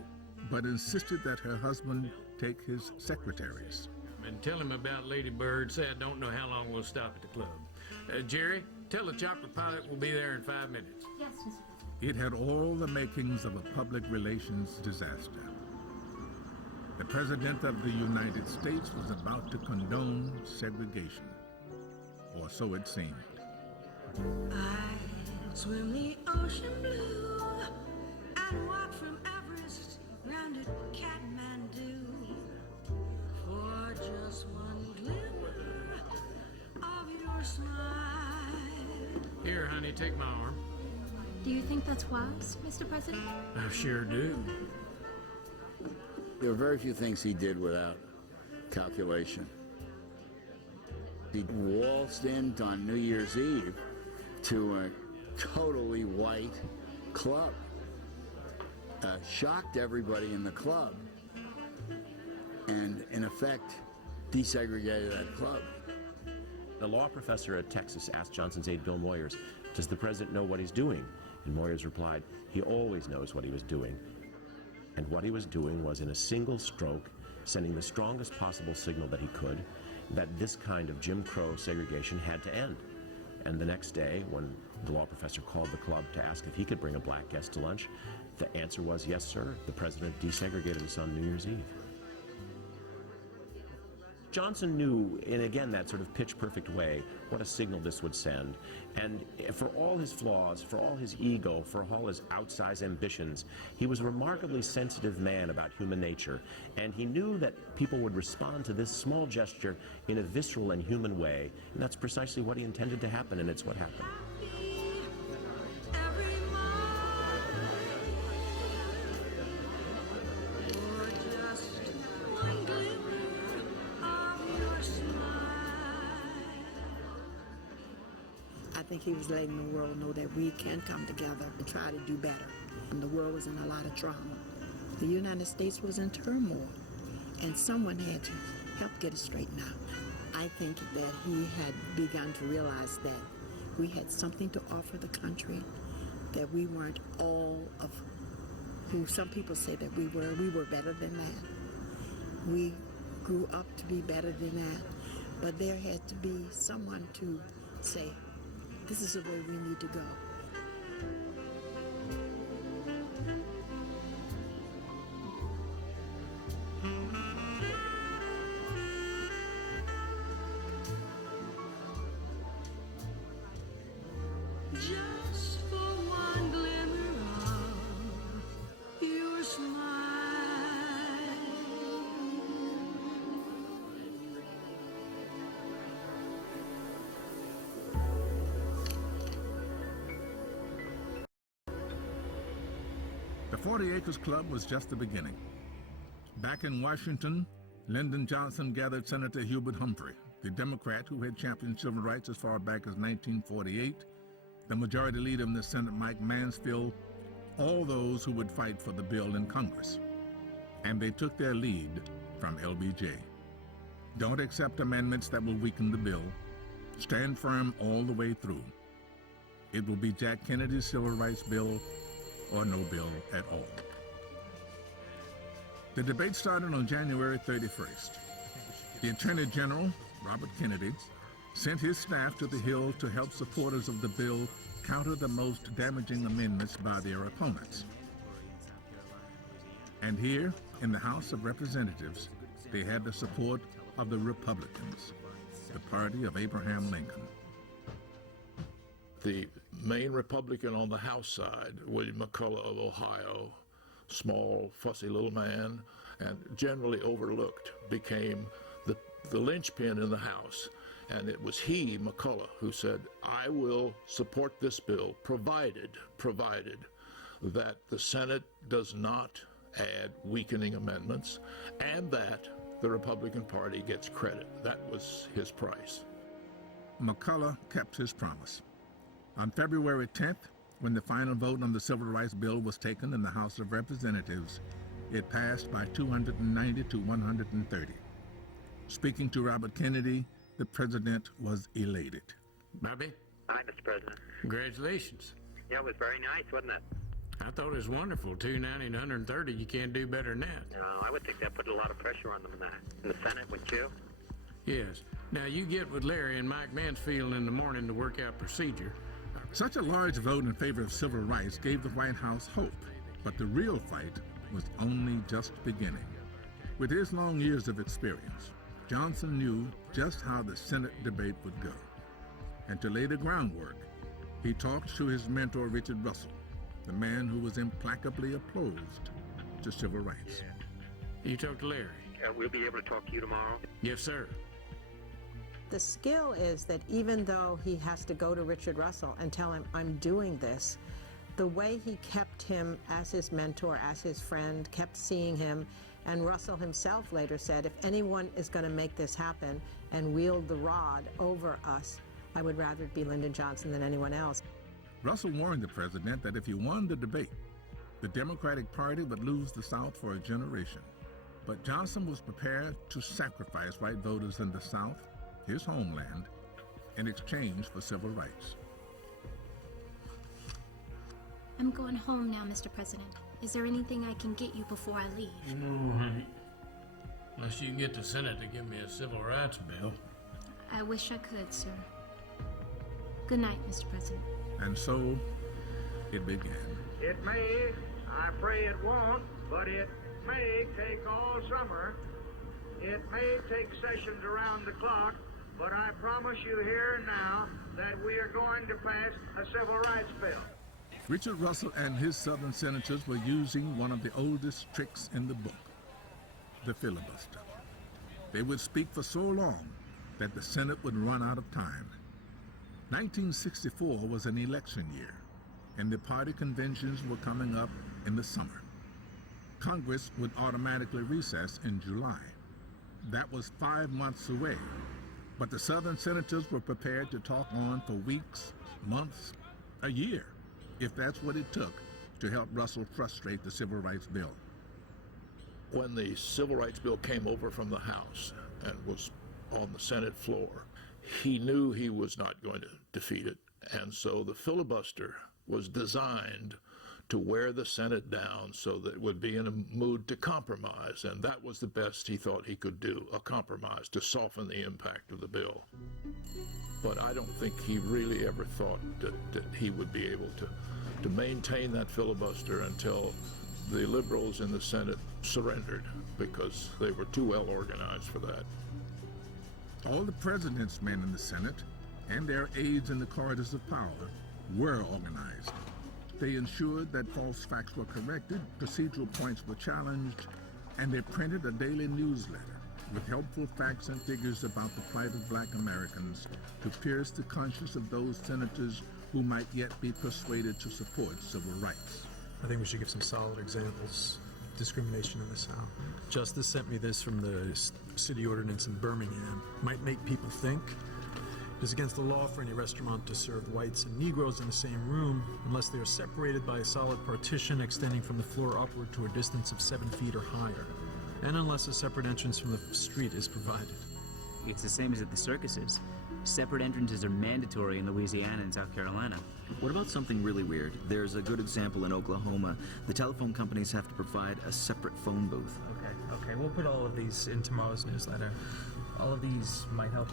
but insisted that her husband take his secretaries. And tell him about Lady Bird. Say I don't know how long we'll stop at the club. Jerry, tell the chopper pilot we'll be there in 5 minutes. Yes, Mr. It had all the makings of a public relations disaster. The President of the United States was about to condone segregation, or so it seemed. I swim the ocean blue and walk from Everest round to Kathmandu for just one glimmer of your smile. Here, honey, take my arm. Do you think that's wise, Mr. President? I sure do. There were very few things he did without calculation. He waltzed in on New Year's Eve to a totally white club, shocked everybody in the club, and in effect desegregated that club. The law professor at Texas asked Johnson's aide Bill Moyers, does the president know what he's doing? And Moyers replied, he always knows what he was doing. And what he was doing was, in a single stroke, sending the strongest possible signal that he could, that this kind of Jim Crow segregation had to end. And the next day, when the law professor called the club to ask if he could bring a black guest to lunch, the answer was, yes, sir, the president desegregated us on New Year's Eve. Johnson knew, in again that sort of pitch-perfect way, what a signal this would send. And for all his flaws, for all his ego, for all his outsized ambitions, he was a remarkably sensitive man about human nature. And he knew that people would respond to this small gesture in a visceral and human way. And that's precisely what he intended to happen, and it's what happened. I think he was letting the world know that we can come together and try to do better. And the world was in a lot of trauma. The United States was in turmoil, and someone had to help get it straightened out. I think that he had begun to realize that we had something to offer the country, that we weren't all of who some people say that we were. We were better than that. We grew up to be better than that. But there had to be someone to say, this is the way we need to go. Just for one glimmer of your smile. The 40 Acres Club was just the beginning. Back in Washington, Lyndon Johnson gathered Senator Hubert Humphrey, the Democrat who had championed civil rights as far back as 1948, the majority leader in the Senate, Mike Mansfield, all those who would fight for the bill in Congress. And they took their lead from LBJ. Don't accept amendments that will weaken the bill. Stand firm all the way through. It will be Jack Kennedy's civil rights bill or no bill at all. The debate started on January 31st. The Attorney General, Robert Kennedy, sent his staff to the Hill to help supporters of the bill counter the most damaging amendments by their opponents. And here, in the House of Representatives, they had the support of the Republicans, the party of Abraham Lincoln. The main Republican on the House side, William McCulloch of Ohio, small, fussy little man, and generally overlooked, became the linchpin in the House. And it was he, McCulloch, who said, I will support this bill, provided that the Senate does not add weakening amendments and that the Republican Party gets credit. That was his price. McCulloch kept his promise. On February 10th, when the final vote on the Civil Rights Bill was taken in the House of Representatives, it passed by 290 to 130. Speaking to Robert Kennedy, the president was elated. Bobby? Hi, Mr. President. Congratulations. Yeah, it was very nice, wasn't it? I thought it was wonderful. 290 to 130, you can't do better than that. No, I would think that put a lot of pressure on them in the Senate, wouldn't you? Yes. Now, you get with Larry and Mike Mansfield in the morning to work out procedure. Such a large vote in favor of civil rights gave the White House hope, but the real fight was only just beginning. With his long years of experience, Johnson knew just how the Senate debate would go. And to lay the groundwork, he talked to his mentor, Richard Russell, the man who was implacably opposed to civil rights. You talked to Larry? We'll be able to talk to you tomorrow? Yes, sir. The skill is that even though he has to go to Richard Russell and tell him, I'm doing this, the way he kept him as his mentor, as his friend, kept seeing him, and Russell himself later said, if anyone is going to make this happen and wield the rod over us, I would rather it be Lyndon Johnson than anyone else. Russell warned the president that if he won the debate, the Democratic Party would lose the South for a generation. But Johnson was prepared to sacrifice white voters in the South, his homeland, in exchange for civil rights. I'm going home now, Mr. President. Is there anything I can get you before I leave? No, honey. Unless you can get the Senate to give me a civil rights bill. I wish I could, sir. Good night, Mr. President. And so, it began. It may, I pray it won't, but it may take all summer. It may take sessions around the clock, but I promise you here and now that we are going to pass a civil rights bill. Richard Russell and his Southern senators were using one of the oldest tricks in the book, the filibuster. They would speak for so long that the Senate would run out of time. 1964 was an election year, and the party conventions were coming up in the summer. Congress would automatically recess in July. That was 5 months away, but the Southern senators were prepared to talk on for weeks, months, a year, if that's what it took to help Russell frustrate the Civil Rights Bill. When the Civil Rights Bill came over from the House and was on the Senate floor, he knew he was not going to defeat it, and so the filibuster was designed to wear the Senate down so that it would be in a mood to compromise, and that was the best he thought he could do, a compromise to soften the impact of the bill. But I don't think he really ever thought that he would be able to maintain that filibuster until the liberals in the Senate surrendered, because they were too well organized for that. All the president's men in the Senate and their aides in the corridors of power were organized. They ensured that false facts were corrected, procedural points were challenged, and they printed a daily newsletter with helpful facts and figures about the plight of black Americans to pierce the conscience of those senators who might yet be persuaded to support civil rights. I think we should give some solid examples of discrimination in the South. Justice sent me this from the city ordinance in Birmingham. Might make people think. It is against the law for any restaurant to serve whites and Negroes in the same room unless they are separated by a solid partition extending from the floor upward to a distance of 7 feet or higher, and unless a separate entrance from the street is provided. It's the same as at the circuses. Separate entrances are mandatory in Louisiana and South Carolina. What about something really weird? There's a good example in Oklahoma. The telephone companies have to provide a separate phone booth. Okay, we'll put all of these in tomorrow's newsletter. All of these might help.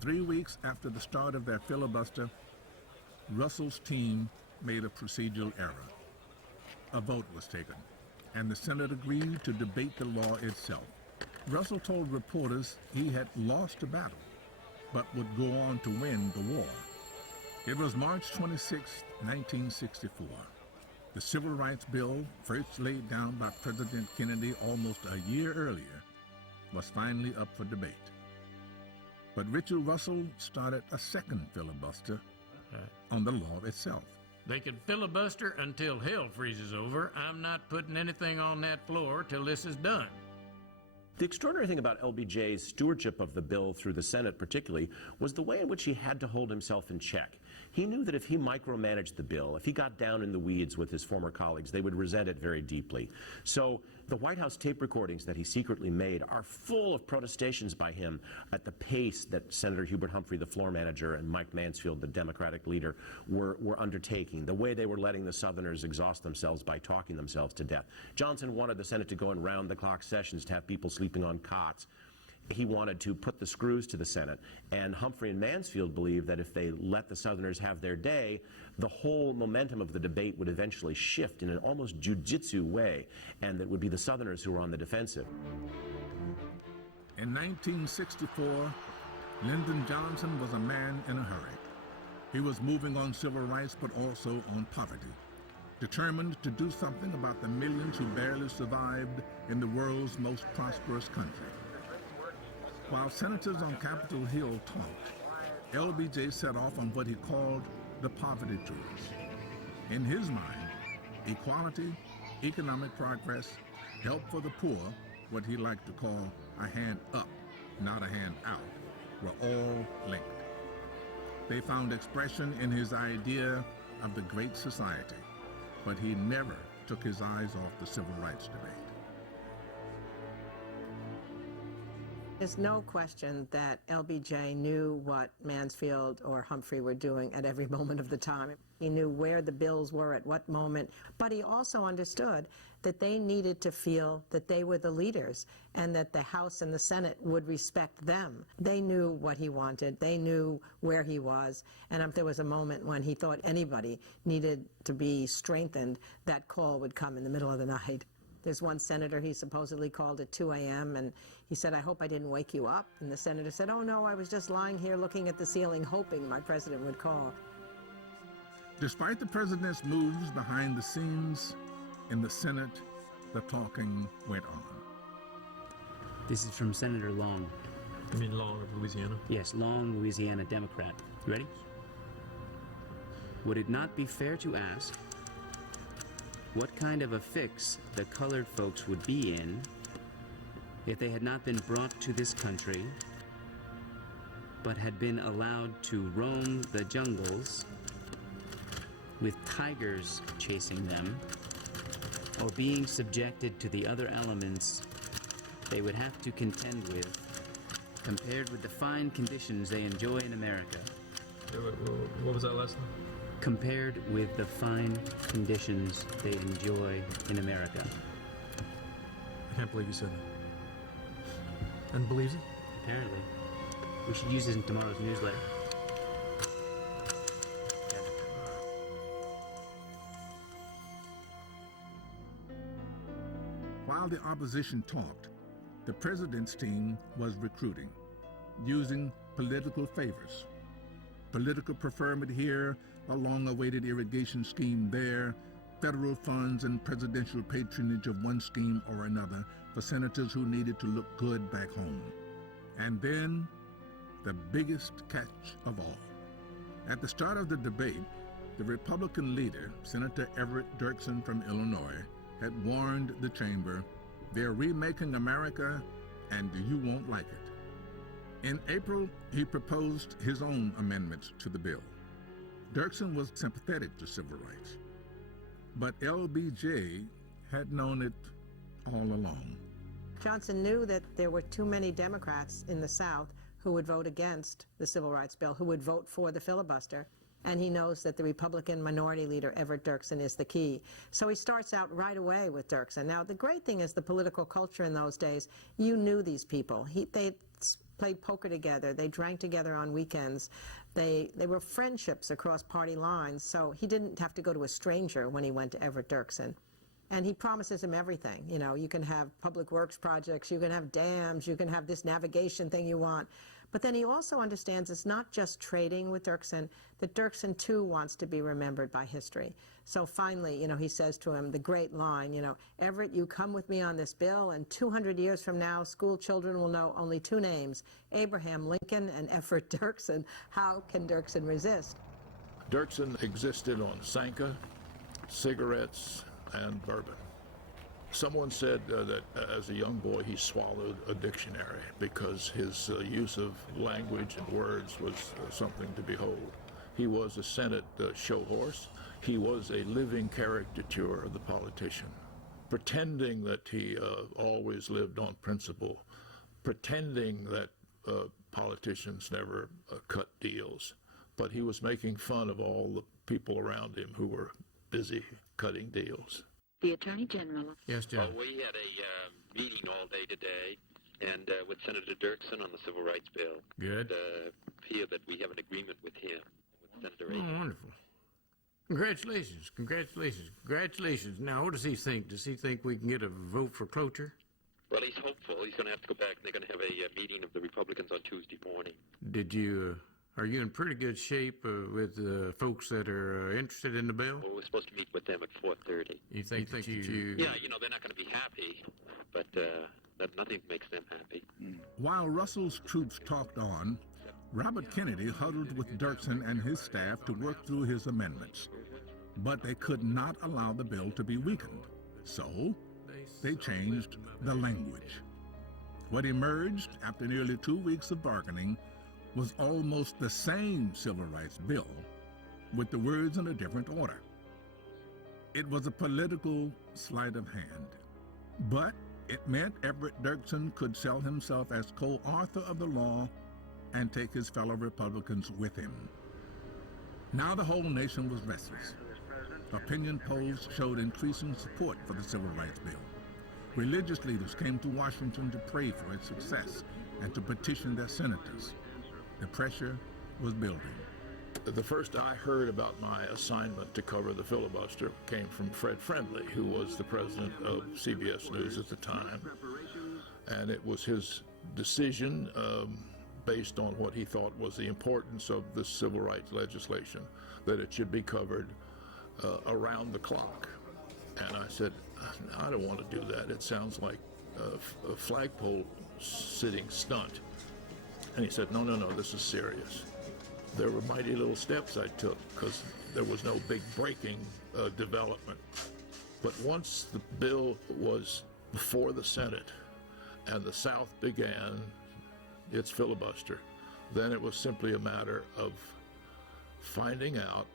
3 weeks after the start of their filibuster, Russell's team made a procedural error. A vote was taken, and the Senate agreed to debate the law itself. Russell told reporters he had lost a battle, but would go on to win the war. It was March 26, 1964. The Civil Rights Bill, first laid down by President Kennedy almost a year earlier, was finally up for debate. But Richard Russell started a second filibuster on the law itself. They could filibuster until hell freezes over. I'm not putting anything on that floor till this is done. The extraordinary thing about LBJ's stewardship of the bill through the Senate particularly was the way in which he had to hold himself in check. He knew that if he micromanaged the bill, if he got down in the weeds with his former colleagues, they would resent it very deeply. So the White House tape recordings that he secretly made are full of protestations by him at the pace that Senator Hubert Humphrey, the floor manager, and Mike Mansfield, the Democratic leader, were undertaking, the way they were letting the Southerners exhaust themselves by talking themselves to death. Johnson wanted the Senate to go in round-the-clock sessions to have people sleeping on cots. He wanted to put the screws to the Senate, and Humphrey and Mansfield believed that if they let the Southerners have their day, the whole momentum of the debate would eventually shift in an almost jujitsu way, and that it would be the Southerners who were on the defensive. In 1964, Lyndon Johnson was a man in a hurry. He was moving on civil rights, but also on poverty, determined to do something about the millions who barely survived in the world's most prosperous country. While senators on Capitol Hill talked, LBJ set off on what he called the poverty tours. In his mind, equality, economic progress, help for the poor, what he liked to call a hand up, not a hand out, were all linked. They found expression in his idea of the Great Society, but he never took his eyes off the civil rights debate. There's no question that LBJ knew what Mansfield or Humphrey were doing at every moment of the time. He knew where the bills were at what moment, but he also understood that they needed to feel that they were the leaders and that the House and the Senate would respect them. They knew what he wanted. They knew where he was. And if there was a moment when he thought anybody needed to be strengthened, that call would come in the middle of the night. There's one senator he supposedly called at 2 a.m. and he said, "I hope I didn't wake you up." And the senator said, "Oh no, I was just lying here looking at the ceiling hoping my president would call." Despite the president's moves behind the scenes, in the Senate, the talking went on. This is from Senator Long. You mean Long of Louisiana? Yes, Long, Louisiana Democrat. You ready? Would it not be fair to ask what kind of a fix the colored folks would be in if they had not been brought to this country, but had been allowed to roam the jungles with tigers chasing them, or being subjected to the other elements they would have to contend with, compared with the fine conditions they enjoy in America? What was that last one? Compared with the fine conditions they enjoy in America. I can't believe you said that. And believes it? Apparently. We should use this in tomorrow's newsletter. While the opposition talked, the president's team was recruiting, using political favors. Political preferment here, a long-awaited irrigation scheme there, federal funds and presidential patronage of one scheme or another for senators who needed to look good back home. And then, the biggest catch of all. At the start of the debate, the Republican leader, Senator Everett Dirksen from Illinois, had warned the chamber, "They're remaking America, and you won't like it." In April, he proposed his own amendments to the bill. Dirksen was sympathetic to civil rights, but LBJ had known it all along. Johnson knew that there were too many Democrats in the South who would vote against the Civil Rights Bill, who would vote for the filibuster. And he knows that the Republican minority leader, Everett Dirksen, is the key. So he starts out right away with Dirksen. Now, the great thing is the political culture in those days. You knew these people. They played poker together. They drank together on weekends. They were friendships across party lines. So he didn't have to go to a stranger when he went to Everett Dirksen. And he promises him everything. You know, you can have public works projects, you can have dams, you can have this navigation thing you want. But then he also understands it's not just trading with Dirksen, that Dirksen too wants to be remembered by history. So finally, he says to him the great line, Everett, you come with me on this bill, and 200 years from now, school children will know only two names, Abraham Lincoln and Everett Dirksen. How can Dirksen resist? Dirksen existed on Sanka, cigarettes, and bourbon. Someone said that as a young boy he swallowed a dictionary because his use of language and words was something to behold. He was a Senate show horse. He was a living caricature of the politician, pretending that he always lived on principle, pretending that politicians never cut deals. But he was making fun of all the people around him who were busy cutting deals. The Attorney General. Yes, John. We had a meeting all day today, and with Senator Dirksen on the Civil Rights Bill. Good. Feel that we have an agreement with him, with Senator Oh, wonderful. Congratulations, congratulations, congratulations. Now, what does he think? Does he think we can get a vote for cloture? Well, he's hopeful. He's going to have to go back, and they're going to have a meeting of the Republicans on Tuesday morning. Are you in pretty good shape with folks that are interested in the bill? Well, we're supposed to meet with them at 4:30. You think that you... Yeah, they're not going to be happy, but nothing makes them happy. While Russell's troops talked on, Robert Kennedy huddled with Dirksen and his staff to work through his amendments. But they could not allow the bill to be weakened. So, they changed the language. What emerged after nearly 2 weeks of bargaining was almost the same civil rights bill, with the words in a different order. It was a political sleight of hand, but it meant Everett Dirksen could sell himself as co-author of the law and take his fellow Republicans with him. Now the whole nation was restless. Opinion polls showed increasing support for the Civil Rights Bill. Religious leaders came to Washington to pray for its success and to petition their senators. The pressure was building. The first I heard about my assignment to cover the filibuster came from Fred Friendly, who was the president of CBS News at the time. And it was his decision, based on what he thought was the importance of the civil rights legislation, that it should be covered around the clock. And I said, I don't want to do that. It sounds like a flagpole sitting stunt. And he said, no, this is serious. There were mighty little steps I took because there was no big breaking development. But once the bill was before the Senate and the South began its filibuster, then it was simply a matter of finding out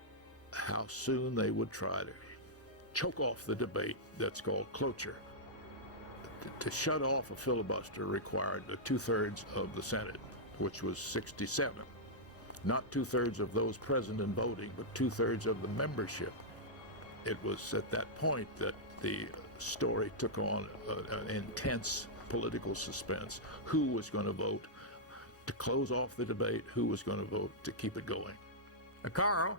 how soon they would try to choke off the debate that's called cloture. To shut off a filibuster required 2/3 of the Senate, which was 67. Not 2/3 of those present and voting, but 2/3 of the membership. It was at that point that the story took on an intense political suspense. Who was going to vote to close off the debate? Who was going to vote to keep it going? Carl,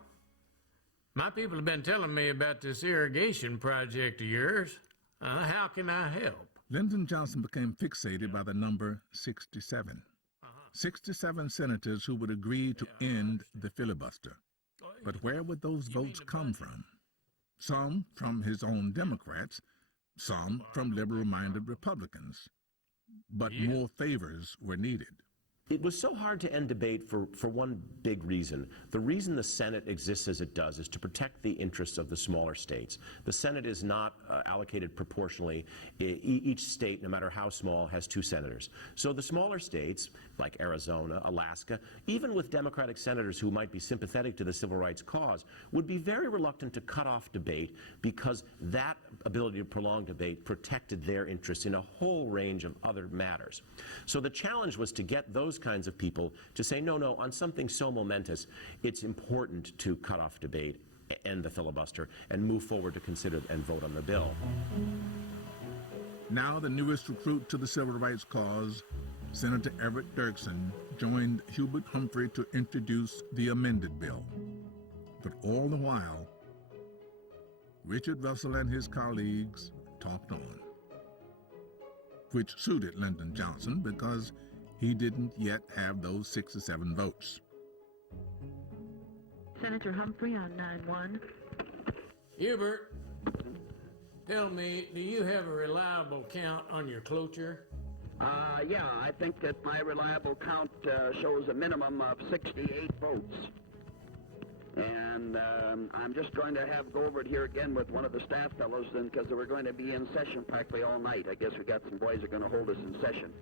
my people have been telling me about this irrigation project of yours. How can I help? Lyndon Johnson became fixated by the number 67. 67 senators who would agree to end the filibuster. But where would those votes come from? Some from his own Democrats, some from liberal-minded Republicans. But more favors were needed. It was so hard to end debate for one big reason. The reason the Senate exists as it does is to protect the interests of the smaller states. The Senate is not allocated proportionally. Each state, no matter how small, has 2 senators. So the smaller states, like Arizona, Alaska, even with Democratic senators who might be sympathetic to the civil rights cause, would be very reluctant to cut off debate because that ability to prolong debate protected their interests in a whole range of other matters. So the challenge was to get those kinds of people to say, no, on something so momentous, it's important to cut off debate, end the filibuster, and move forward to consider and vote on the bill. Now the newest recruit to the civil rights cause, Senator Everett Dirksen, joined Hubert Humphrey to introduce the amended bill. But all the while, Richard Russell and his colleagues talked on, which suited Lyndon Johnson because He didn't yet have those 6 or 7 votes. Senator Humphrey on 9-1. Hubert, tell me, do you have a reliable count on your cloture? Yeah, I think that my reliable count shows a minimum of 68 votes. And I'm just going to go over it here again with one of the staff fellows, because we're going to be in session practically all night. I guess we got some boys that are going to hold us in session.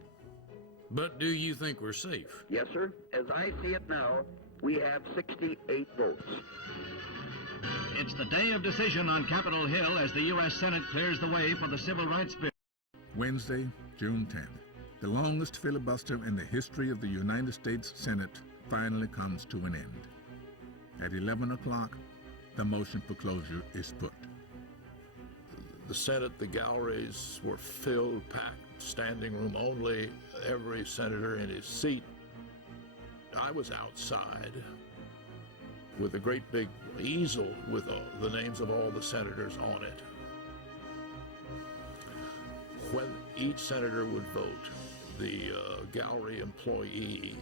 But do you think we're safe? Yes, sir. As I see it now, we have 68 votes. It's the day of decision on Capitol Hill as the U.S. Senate clears the way for the Civil Rights Bill. Wednesday, June 10th. The longest filibuster in the history of the United States Senate finally comes to an end. At 11 o'clock, the motion for closure is put. The Senate, the galleries were filled, packed, standing room only, every senator in his seat. I was outside with a great big easel with the names of all the senators on it. When each senator would vote, the gallery employee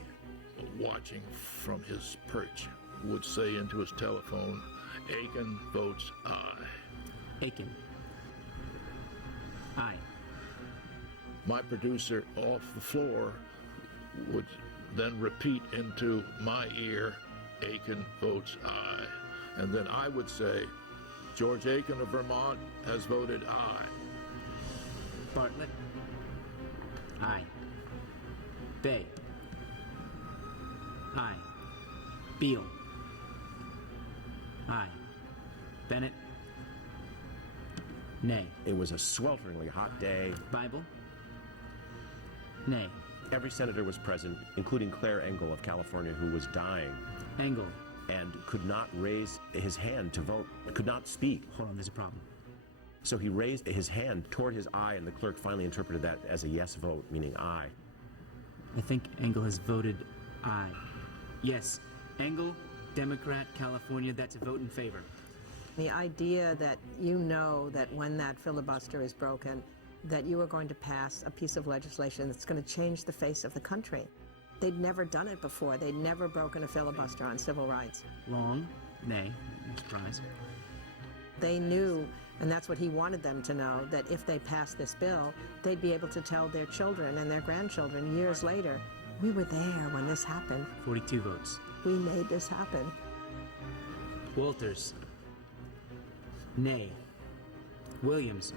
watching from his perch would say into his telephone, "Aiken votes aye." Aiken. Aye. My producer off the floor would then repeat into my ear, "Aiken votes aye." And then I would say, "George Aiken of Vermont has voted aye." Bartlett. Aye. Bay. Aye. Beale. Aye. Bennett. Nay. It was a swelteringly hot day. Bible. Nay. Every senator was present, including Claire Engel of California, who was dying. Engel. And could not raise his hand to vote, could not speak. Hold on, there's a problem. So he raised his hand toward his eye, and the clerk finally interpreted that as a yes vote, meaning aye. I think Engel has voted aye. Yes, Engel, Democrat, California, that's a vote in favor. The idea that you know that when that filibuster is broken, that you are going to pass a piece of legislation that's going to change the face of the country. They'd never done it before. They'd never broken a filibuster on civil rights. Long, nay, no surprise. They knew, and that's what he wanted them to know, that if they passed this bill, they'd be able to tell their children and their grandchildren years later, we were there when this happened. 42 votes. We made this happen. Walters. Nay. Williams.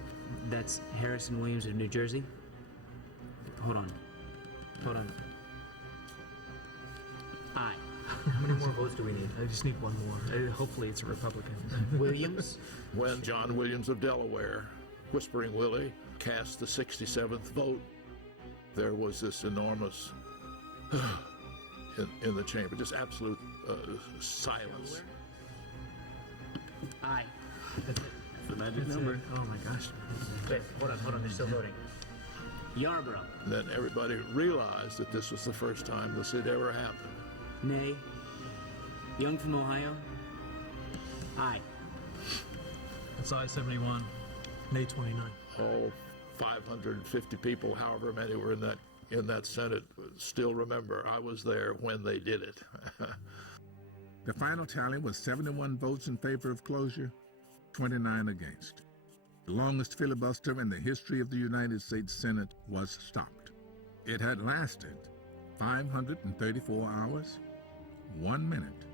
That's Harrison Williams of New Jersey. Hold on. Aye. How many more votes do we need? I just need one more. Hopefully it's a Republican. Williams? When John Williams of Delaware, Whispering Willie, cast the 67th vote, there was this enormous in the chamber, just absolute silence. Aye. The magic number. Oh my gosh. Wait, hold on, they're still voting. Yarborough. Then everybody realized that this was the first time this had ever happened. Nay. Young from Ohio. Aye. That's aye 71. Nay 29. All 550 people, however many were in that Senate, still remember I was there when they did it. The final tally was 71 votes in favor of closure, 29 against. The longest filibuster in the history of the United States Senate was stopped. It had lasted 534 hours, 1 minute,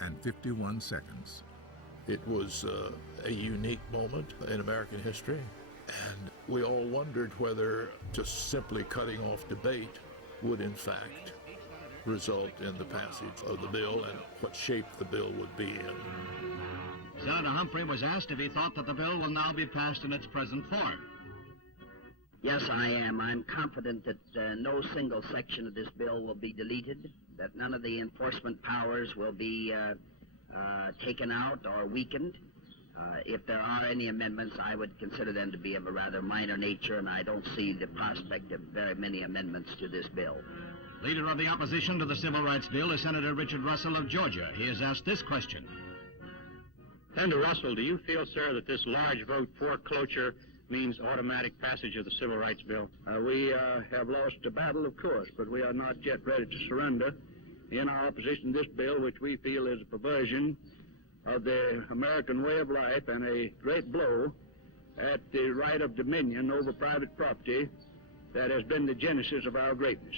and 51 seconds. It was a unique moment in American history, and we all wondered whether just simply cutting off debate would in fact result in the passage of the bill and what shape the bill would be in. Senator Humphrey was asked if he thought that the bill will now be passed in its present form. Yes, I am. I'm confident that no single section of this bill will be deleted, that none of the enforcement powers will be taken out or weakened. If there are any amendments, I would consider them to be of a rather minor nature, and I don't see the prospect of very many amendments to this bill. Leader of the opposition to the Civil Rights Bill is Senator Richard Russell of Georgia. He has asked this question. Senator Russell, do you feel, sir, that this large vote for cloture means automatic passage of the Civil Rights Bill. We have lost a battle, of course, but we are not yet ready to surrender in our opposition to this bill, which we feel is a perversion of the American way of life and a great blow at the right of dominion over private property that has been the genesis of our greatness.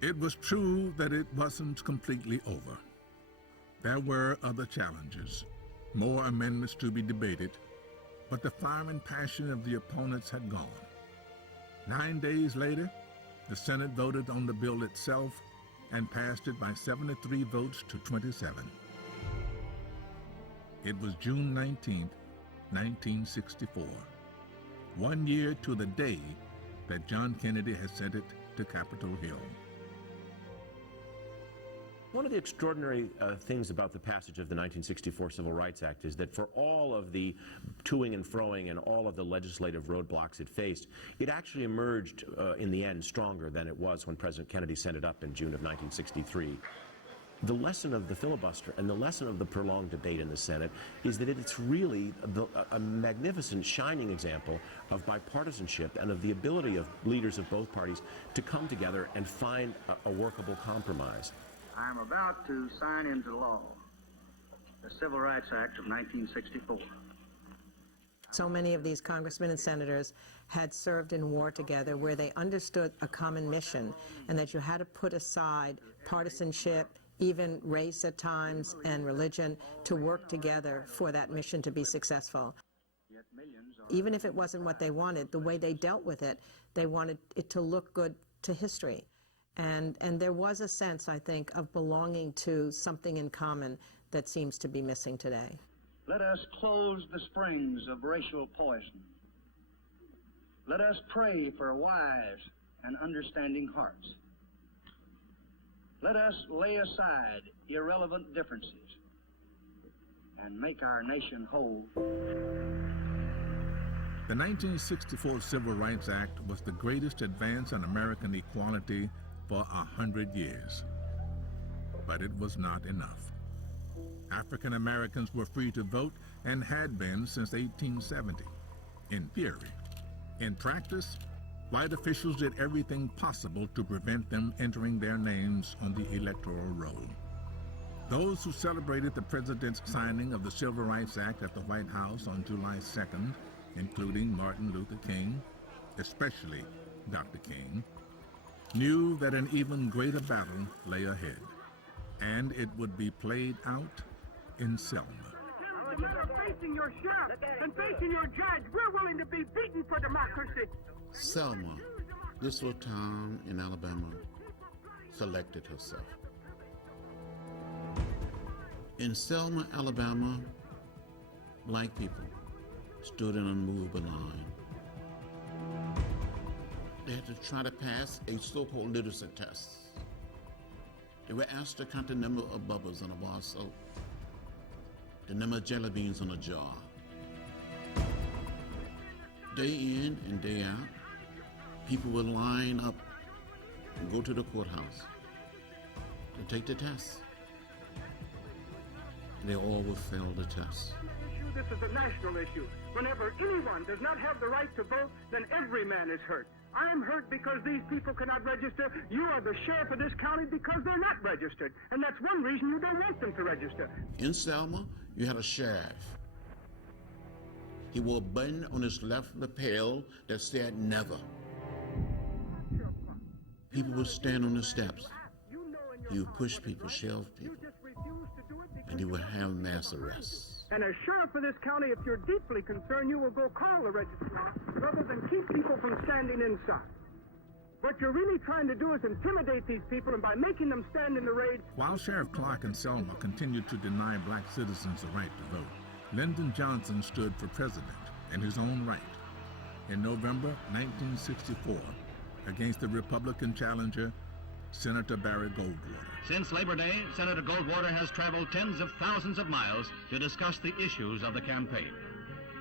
It was true that it wasn't completely over. There were other challenges, more amendments to be debated, but the fire and passion of the opponents had gone. 9 days later, the Senate voted on the bill itself and passed it by 73 votes to 27. It was June 19, 1964, 1 year to the day that John Kennedy had sent it to Capitol Hill. One of the extraordinary things about the passage of the 1964 Civil Rights Act is that for all of the toing and froing and all of the legislative roadblocks it faced, it actually emerged in the end stronger than it was when President Kennedy sent it up in June of 1963. The lesson of the filibuster and the lesson of the prolonged debate in the Senate is that it's really a magnificent, shining example of bipartisanship and of the ability of leaders of both parties to come together and find a workable compromise. I am about to sign into law the Civil Rights Act of 1964. So many of these congressmen and senators had served in war together where they understood a common mission and that you had to put aside partisanship, even race at times, and religion to work together for that mission to be successful. Even if it wasn't what they wanted, the way they dealt with it, they wanted it to look good to history. And there was a sense, I think, of belonging to something in common that seems to be missing today. Let us close the springs of racial poison. Let us pray for wise and understanding hearts. Let us lay aside irrelevant differences and make our nation whole. The 1964 Civil Rights Act was the greatest advance in American equality for 100 years. But it was not enough. African Americans were free to vote and had been since 1870, in theory. In practice, white officials did everything possible to prevent them entering their names on the electoral roll. Those who celebrated the president's signing of the Civil Rights Act at the White House on July 2nd, including Martin Luther King, especially Dr. King, knew that an even greater battle lay ahead, and it would be played out in Selma. Facing your sheriff and facing your judge, we're willing to be beaten for democracy. Selma, this little town in Alabama, selected herself. In Selma, Alabama, black people stood in an unmovable line. They had to try to pass a so-called literacy test. They were asked to count the number of bubbles on a bar of soap, the number of jelly beans on a jar. Day in and day out, people would line up and go to the courthouse to take the test. They all would fail the test. This is a national issue. Whenever anyone does not have the right to vote, then every man is hurt. I am hurt because these people cannot register. You are the sheriff of this county because they're not registered. And that's one reason you don't want them to register. In Selma, you had a sheriff. He wore a button on his left lapel that said never. People would stand on the steps. He would push people, shove people, and he would have mass arrests. And as sheriff of this county, if you're deeply concerned, you will go call the registrar rather than keep people from standing inside. What you're really trying to do is intimidate these people, and by making them stand in the raid... While Sheriff Clark in Selma continued to deny black citizens the right to vote, Lyndon Johnson stood for president in his own right. In November 1964, against the Republican challenger, Senator Barry Goldwater. Since Labor Day, Senator Goldwater has traveled tens of thousands of miles to discuss the issues of the campaign.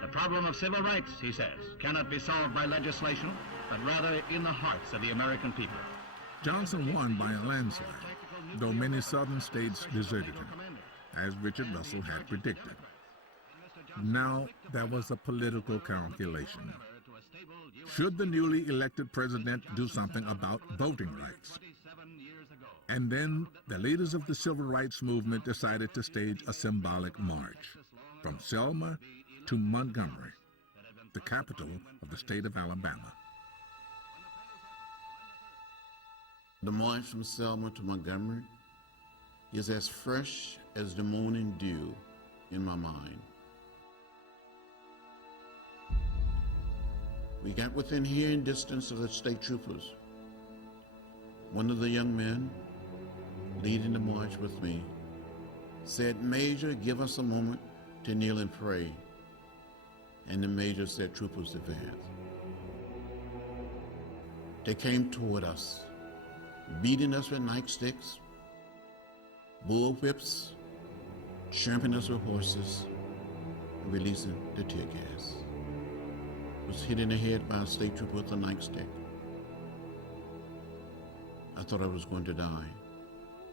The problem of civil rights, he says, cannot be solved by legislation, but rather in the hearts of the American people. Johnson won by a landslide, though many southern states deserted him, as Richard Russell had predicted. Now there was a political calculation. Should the newly elected president do something about voting rights? And then the leaders of the civil rights movement decided to stage a symbolic march from Selma to Montgomery, the capital of the state of Alabama. The march from Selma to Montgomery is as fresh as the morning dew in my mind. We got within hearing distance of the state troopers. One of the young men leading the march with me said, "Major, give us a moment to kneel and pray." And the major said, "Troopers, advance." They came toward us, beating us with nightsticks, bull whips, tramping us with horses, and releasing the tear gas. Was hit in the head by a state trooper with a nightstick. I thought I was going to die.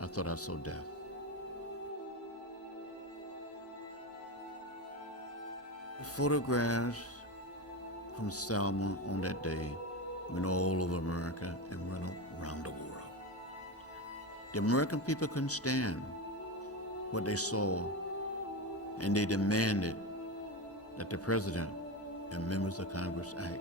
I thought I saw death. The photographs from Selma on that day went all over America and went around the world. The American people couldn't stand what they saw, and they demanded that the president and members of Congress act.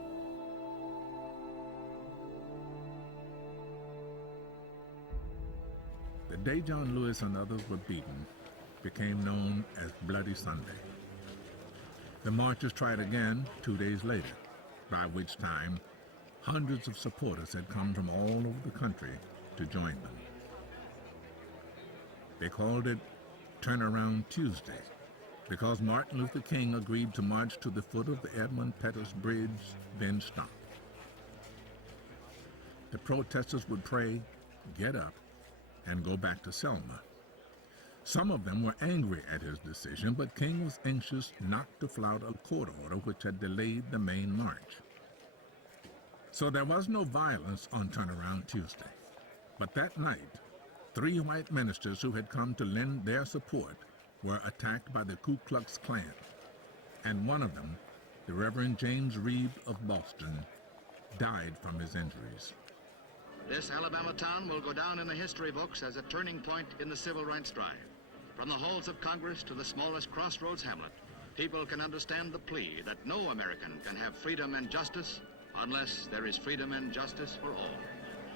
The day John Lewis and others were beaten became known as Bloody Sunday. The marchers tried again 2 days later, by which time hundreds of supporters had come from all over the country to join them. They called it Turnaround Tuesday because Martin Luther King agreed to march to the foot of the Edmund Pettus Bridge, then stop. The protesters would pray, get up, and go back to Selma. Some of them were angry at his decision, but King was anxious not to flout a court order which had delayed the main march. So there was no violence on Turnaround Tuesday. But that night, 3 white ministers who had come to lend their support were attacked by the Ku Klux Klan, and one of them, the Reverend James Reeb of Boston, died from his injuries. This Alabama town will go down in the history books as a turning point in the civil rights drive. From the halls of Congress to the smallest crossroads hamlet, people can understand the plea that no American can have freedom and justice unless there is freedom and justice for all.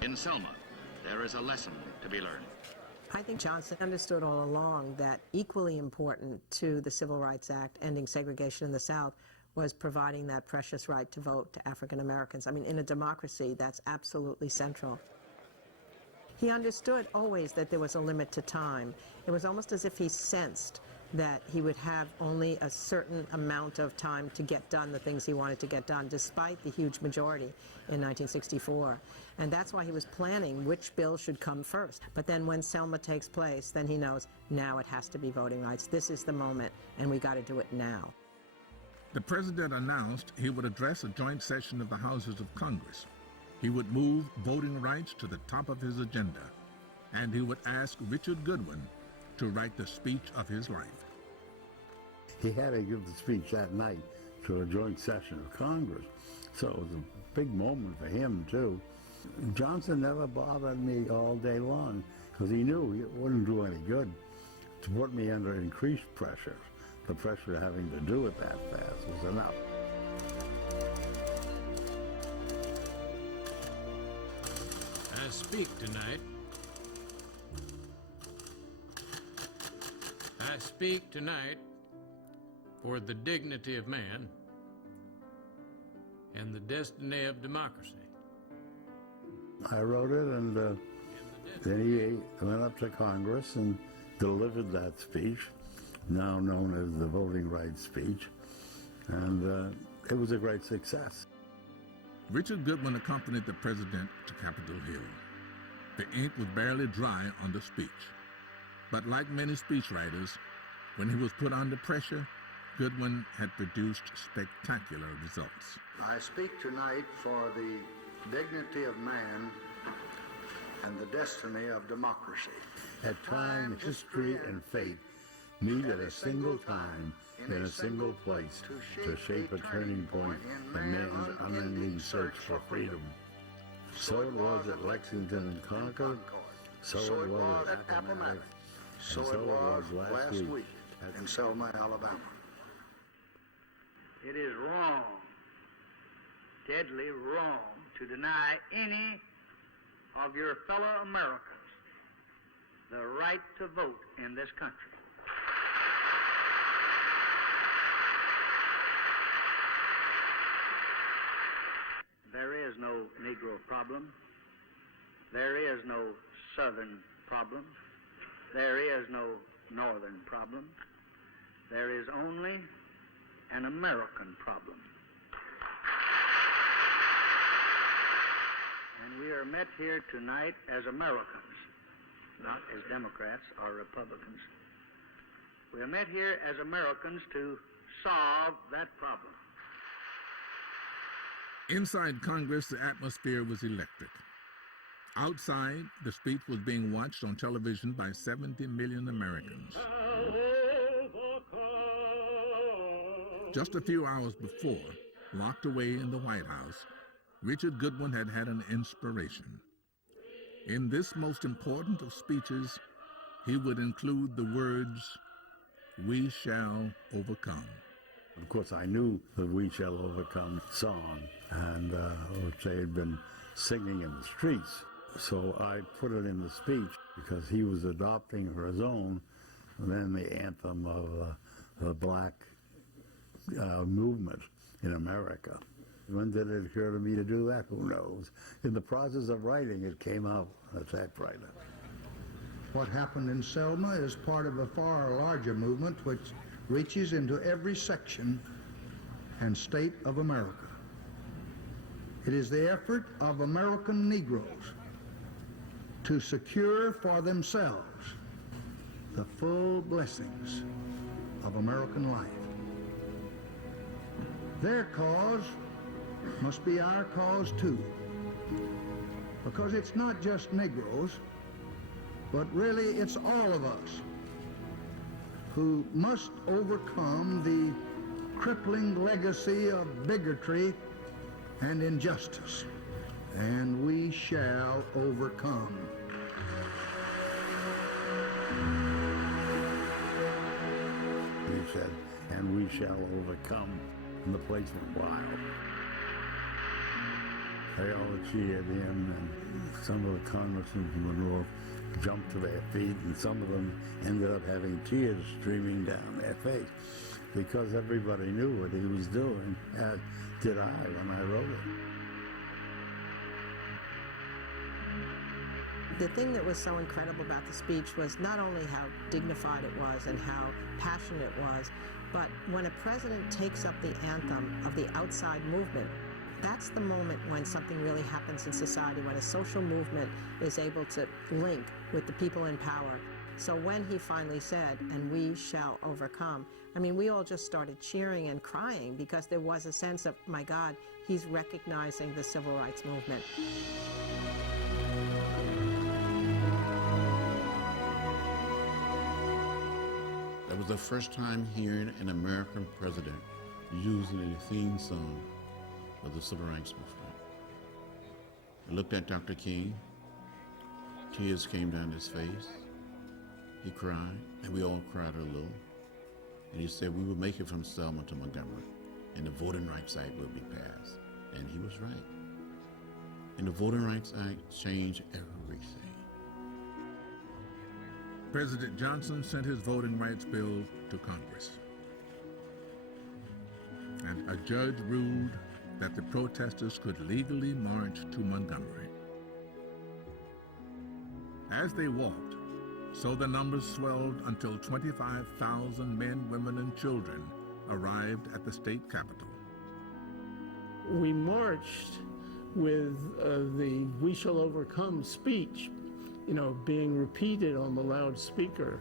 In Selma, there is a lesson to be learned. I think Johnson understood all along that equally important to the Civil Rights Act, ending segregation in the South, was providing that precious right to vote to African Americans. I mean, in a democracy, that's absolutely central. He understood always that there was a limit to time. It was almost as if he sensed that he would have only a certain amount of time to get done the things he wanted to get done, despite the huge majority in 1964. And that's why he was planning which bill should come first. But then when Selma takes place, then he knows now it has to be voting rights. This is the moment, and we got to do it now. The president announced he would address a joint session of the Houses of Congress. He would move voting rights to the top of his agenda, and he would ask Richard Goodwin to write the speech of his life. He had to give the speech that night to a joint session of Congress, so it was a big moment for him, too. Johnson never bothered me all day long, because he knew it wouldn't do any good to put me under increased pressure. The pressure of having to do it that fast was enough. I speak tonight. I speak tonight for the dignity of man and the destiny of democracy. I wrote it, and then he went up to Congress and delivered that speech, now known as the voting rights speech, and it was a great success. Richard Goodwin accompanied the president to Capitol Hill. The ink was barely dry on the speech. But like many speechwriters, when he was put under pressure, Goodwin had produced spectacular results. I speak tonight for the dignity of man and the destiny of democracy. At time, history, and fate meet at a single time in a single place to shape a turning point in man's unending search for freedom. So it was at Lexington and Concord, so it was at Appomattox, so it was last week in Selma, Alabama. It is wrong, deadly wrong, to deny any of your fellow Americans the right to vote in this country. There is no Negro problem. There is no Southern problem. There is no Northern problem. There is only an American problem. And we are met here tonight as Americans, not as Democrats or Republicans. We are met here as Americans to solve that problem. Inside Congress, the atmosphere was electric. Outside, the speech was being watched on television by 70 million Americans. Just a few hours before, locked away in the White House, Richard Goodwin had had an inspiration. In this most important of speeches, he would include the words, "We shall overcome." Of course, I knew the "We Shall Overcome" song, and which they had been singing in the streets. So I put it in the speech because he was adopting for his own, and then the anthem of the black movement in America. When did it occur to me to do that? Who knows? In the process of writing, it came out on a typewriter. What happened in Selma is part of a far larger movement which reaches into every section and state of America. It is the effort of American Negroes to secure for themselves the full blessings of American life. Their cause must be our cause too, because it's not just Negroes, but really it's all of us who must overcome the crippling legacy of bigotry and injustice, and we shall overcome. He said, and we shall overcome, and the place went wild. They all cheered him, and some of the congressmen from the North jumped to their feet, and some of them ended up having tears streaming down their face because everybody knew what he was doing, as did I when I wrote it. The thing that was so incredible about the speech was not only how dignified it was and how passionate it was, but when a president takes up the anthem of the outside movement, that's the moment when something really happens in society, when a social movement is able to link with the people in power. So when he finally said, and we shall overcome, I mean, we all just started cheering and crying because there was a sense of, my God, he's recognizing the civil rights movement. That was the first time hearing an American president using a theme song of the civil rights movement. I looked at Dr. King. Tears came down his face. He cried, and we all cried a little. And he said we would make it from Selma to Montgomery, and the Voting Rights Act would be passed. And he was right. And the Voting Rights Act changed everything. President Johnson sent his voting rights bill to Congress. And a judge ruled that the protesters could legally march to Montgomery. As they walked, so the numbers swelled until 25,000 men, women, and children arrived at the state capitol. We marched with the "We Shall Overcome" speech, being repeated on the loudspeaker.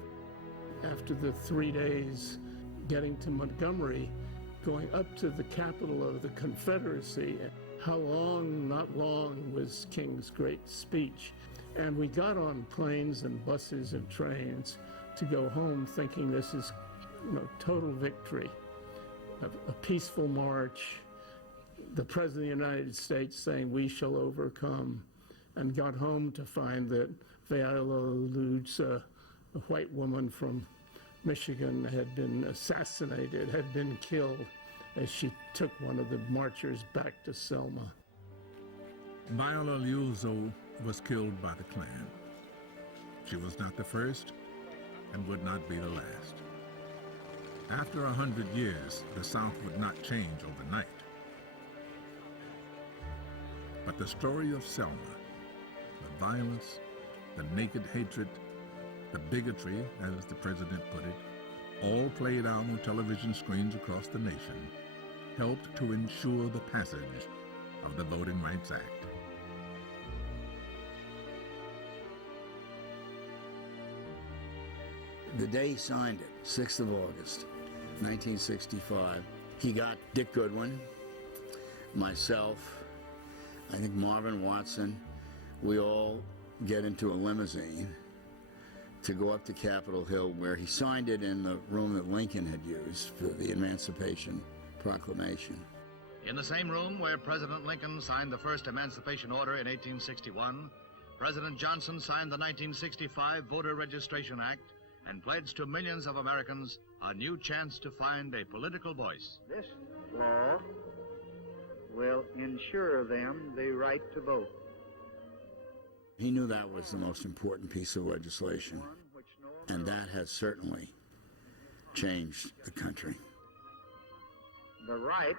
After the 3 days getting to Montgomery, going up to the capital of the Confederacy, how long, not long, was King's great speech. And we got on planes and buses and trains to go home thinking this is, total victory, a peaceful march, the President of the United States saying, "We shall overcome," and got home to find that Viola Lutz, a white woman from Michigan, had been assassinated, had been killed as she took one of the marchers back to Selma. Viola Lutz was killed by the Klan. She was not the first and would not be the last. After 100 years, the South would not change overnight. But the story of Selma, the violence, the naked hatred, the bigotry, as the president put it, all played out on television screens across the nation, helped to ensure the passage of the Voting Rights Act. The day he signed it, 6th of August, 1965, he got Dick Goodwin, myself, I think Marvin Watson, we all get into a limousine to go up to Capitol Hill, where he signed it in the room that Lincoln had used for the Emancipation Proclamation. In the same room where President Lincoln signed the first Emancipation Order in 1861, President Johnson signed the 1965 Voter Registration Act and pledged to millions of Americans a new chance to find a political voice. This law will ensure them the right to vote. He knew that was the most important piece of legislation, and that has certainly changed the country. The right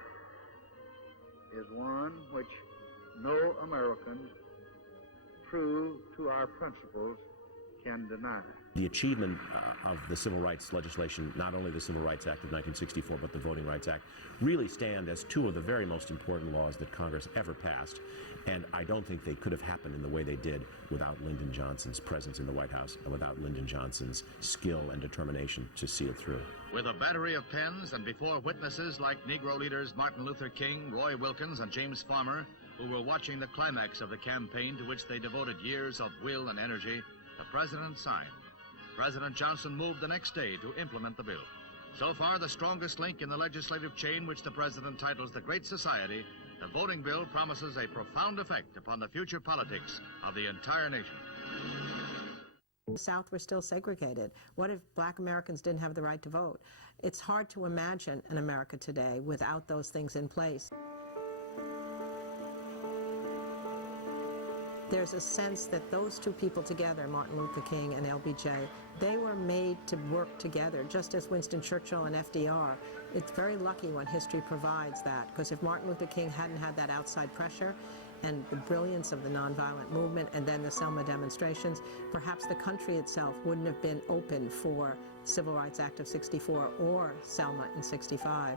is one which no American, true to our principles, can deny. The achievement of the civil rights legislation, not only the Civil Rights Act of 1964, but the Voting Rights Act, really stand as two of the very most important laws that Congress ever passed. And I don't think they could have happened in the way they did without Lyndon Johnson's presence in the White House and without Lyndon Johnson's skill and determination to see it through. With a battery of pens and before witnesses like Negro leaders Martin Luther King, Roy Wilkins, and James Farmer, who were watching the climax of the campaign to which they devoted years of will and energy, the president signed. President Johnson moved the next day to implement the bill. So far, the strongest link in the legislative chain, which the president titles the Great Society, the voting bill promises a profound effect upon the future politics of the entire nation. The South were still segregated. What if black Americans didn't have the right to vote? It's hard to imagine an America today without those things in place. There's a sense that those two people together, Martin Luther King and LBJ, they were made to work together, just as Winston Churchill and FDR. It's very lucky when history provides that, because if Martin Luther King hadn't had that outside pressure and the brilliance of the nonviolent movement and then the Selma demonstrations, perhaps the country itself wouldn't have been open for the Civil Rights Act of 64 or Selma in 65.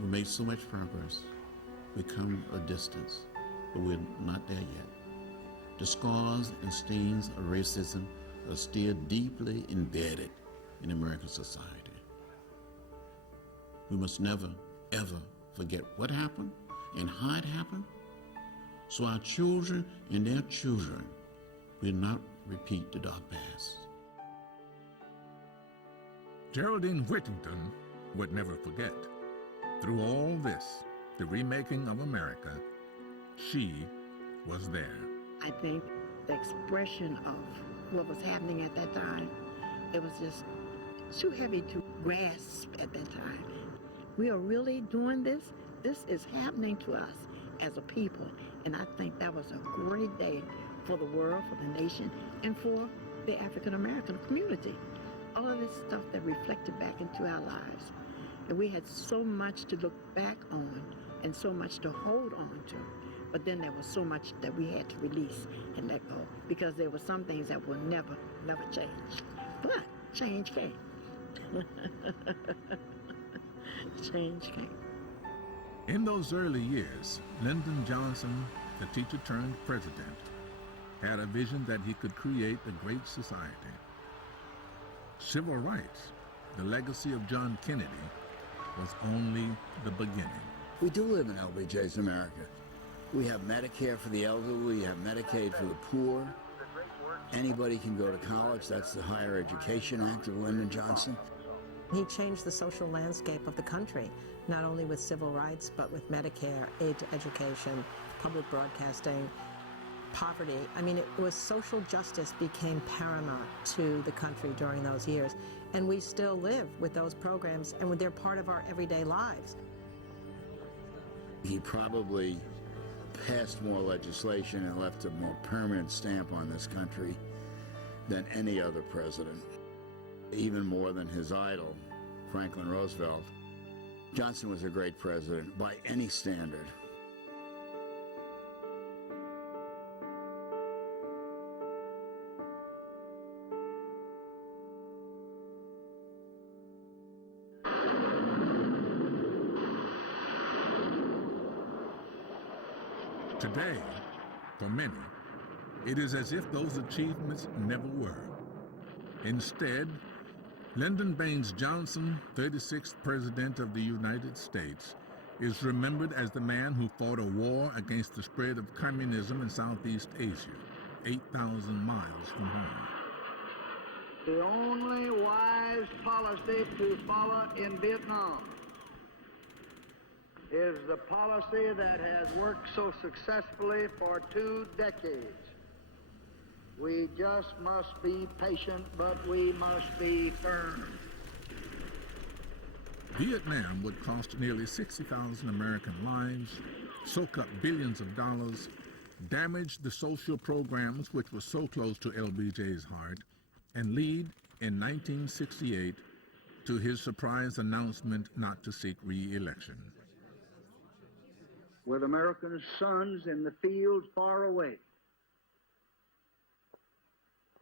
We made so much progress. We've come a distance, but we're not there yet. The scars and stains of racism are still deeply embedded in American society. We must never, ever forget what happened and how it happened, so our children and their children will not repeat the dark past. Geraldine Whittington would never forget. Through all this, the remaking of America, she was there. I think the expression of what was happening at that time, it was just too heavy to grasp at that time. We are really doing this. This is happening to us as a people. And I think that was a great day for the world, for the nation, and for the African American community. All of this stuff that reflected back into our lives. And we had so much to look back on and so much to hold on to. But then there was so much that we had to release and let go, because there were some things that will never, never change. But change came. Change came. In those early years, Lyndon Johnson, the teacher turned president, had a vision that he could create a great society. Civil rights, the legacy of John Kennedy, was only the beginning. We do live in LBJ's America. We have Medicare for the elderly, we have Medicaid for the poor, Anybody can go to college. That's the Higher Education Act of Lyndon Johnson. He changed the social landscape of the country, not only with civil rights, but with Medicare, aid to education, public broadcasting, poverty. I mean, it was social justice became paramount to the country during those years. And we still live with those programs, and they're part of our everyday lives. He probably passed more legislation and left a more permanent stamp on this country than any other president, even more than his idol, Franklin Roosevelt. Johnson was a great president by any standard. Today, for many, it is as if those achievements never were. Instead, Lyndon Baines Johnson, 36th President of the United States, is remembered as the man who fought a war against the spread of communism in Southeast Asia, 8,000 miles from home. The only wise policy to follow in Vietnam is the policy that has worked so successfully for 2 decades. We just must be patient, but we must be firm. Vietnam would cost nearly 60,000 American lives, soak up billions of dollars, damage the social programs which were so close to LBJ's heart, and lead in 1968 to his surprise announcement not to seek re-election. With American sons in the field far away,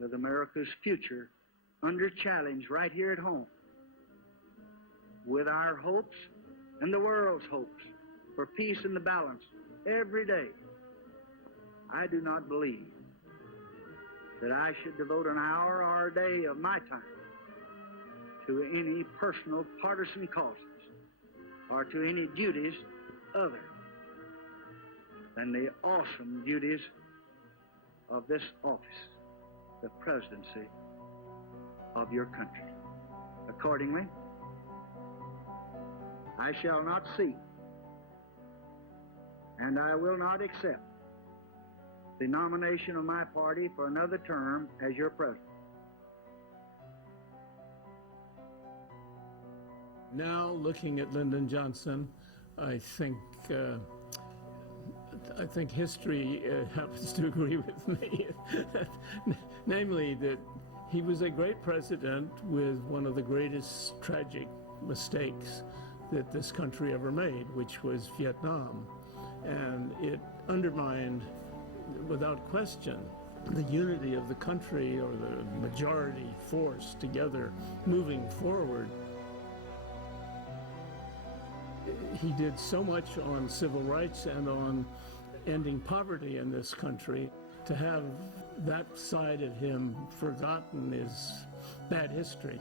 with America's future under challenge right here at home, with our hopes and the world's hopes for peace and the balance every day, I do not believe that I should devote an hour or a day of my time to any personal partisan causes or to any duties other than the awesome duties of this office, the presidency of your country. Accordingly, I shall not seek, and I will not accept the nomination of my party for another term as your president. Now, looking at Lyndon Johnson, I think history happens to agree with me, namely that he was a great president with one of the greatest tragic mistakes that this country ever made, which was Vietnam. And it undermined, without question, the unity of the country, or the majority force together moving forward. He did so much on civil rights and on ending poverty in this country. To have that side of him forgotten is bad history.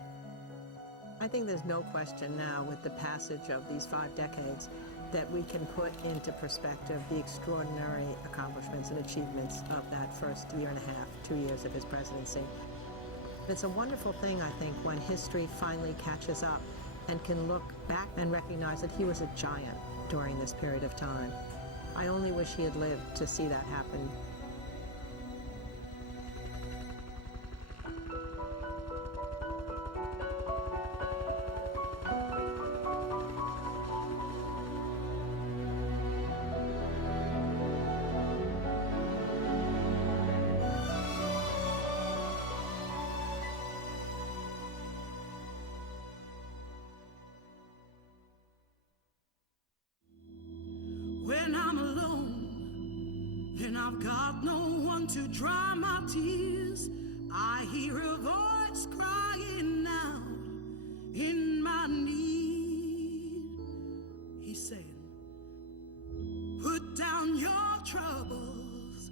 I think there's no question now, with the passage of these 5 decades, that we can put into perspective the extraordinary accomplishments and achievements of that first year and a half, 2 years of his presidency. It's a wonderful thing, I think, when history finally catches up and can look back and recognize that he was a giant during this period of time. I only wish he had lived to see that happen. When I'm alone and I've got no one to dry my tears, I hear a voice crying out in my need. He's saying, put down your troubles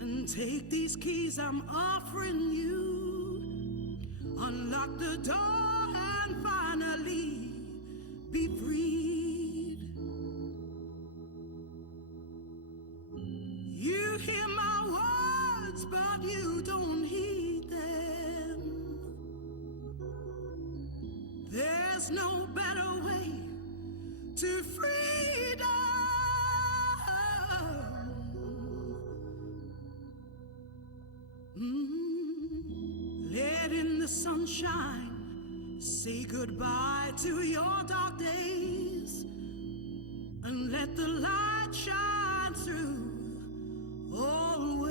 and take these keys I'm offering you. Unlock the door and finally be free. You hear my words, but you don't there's no better way to freedom. Let in the sunshine, say goodbye to your dark days, and let the light shine through always.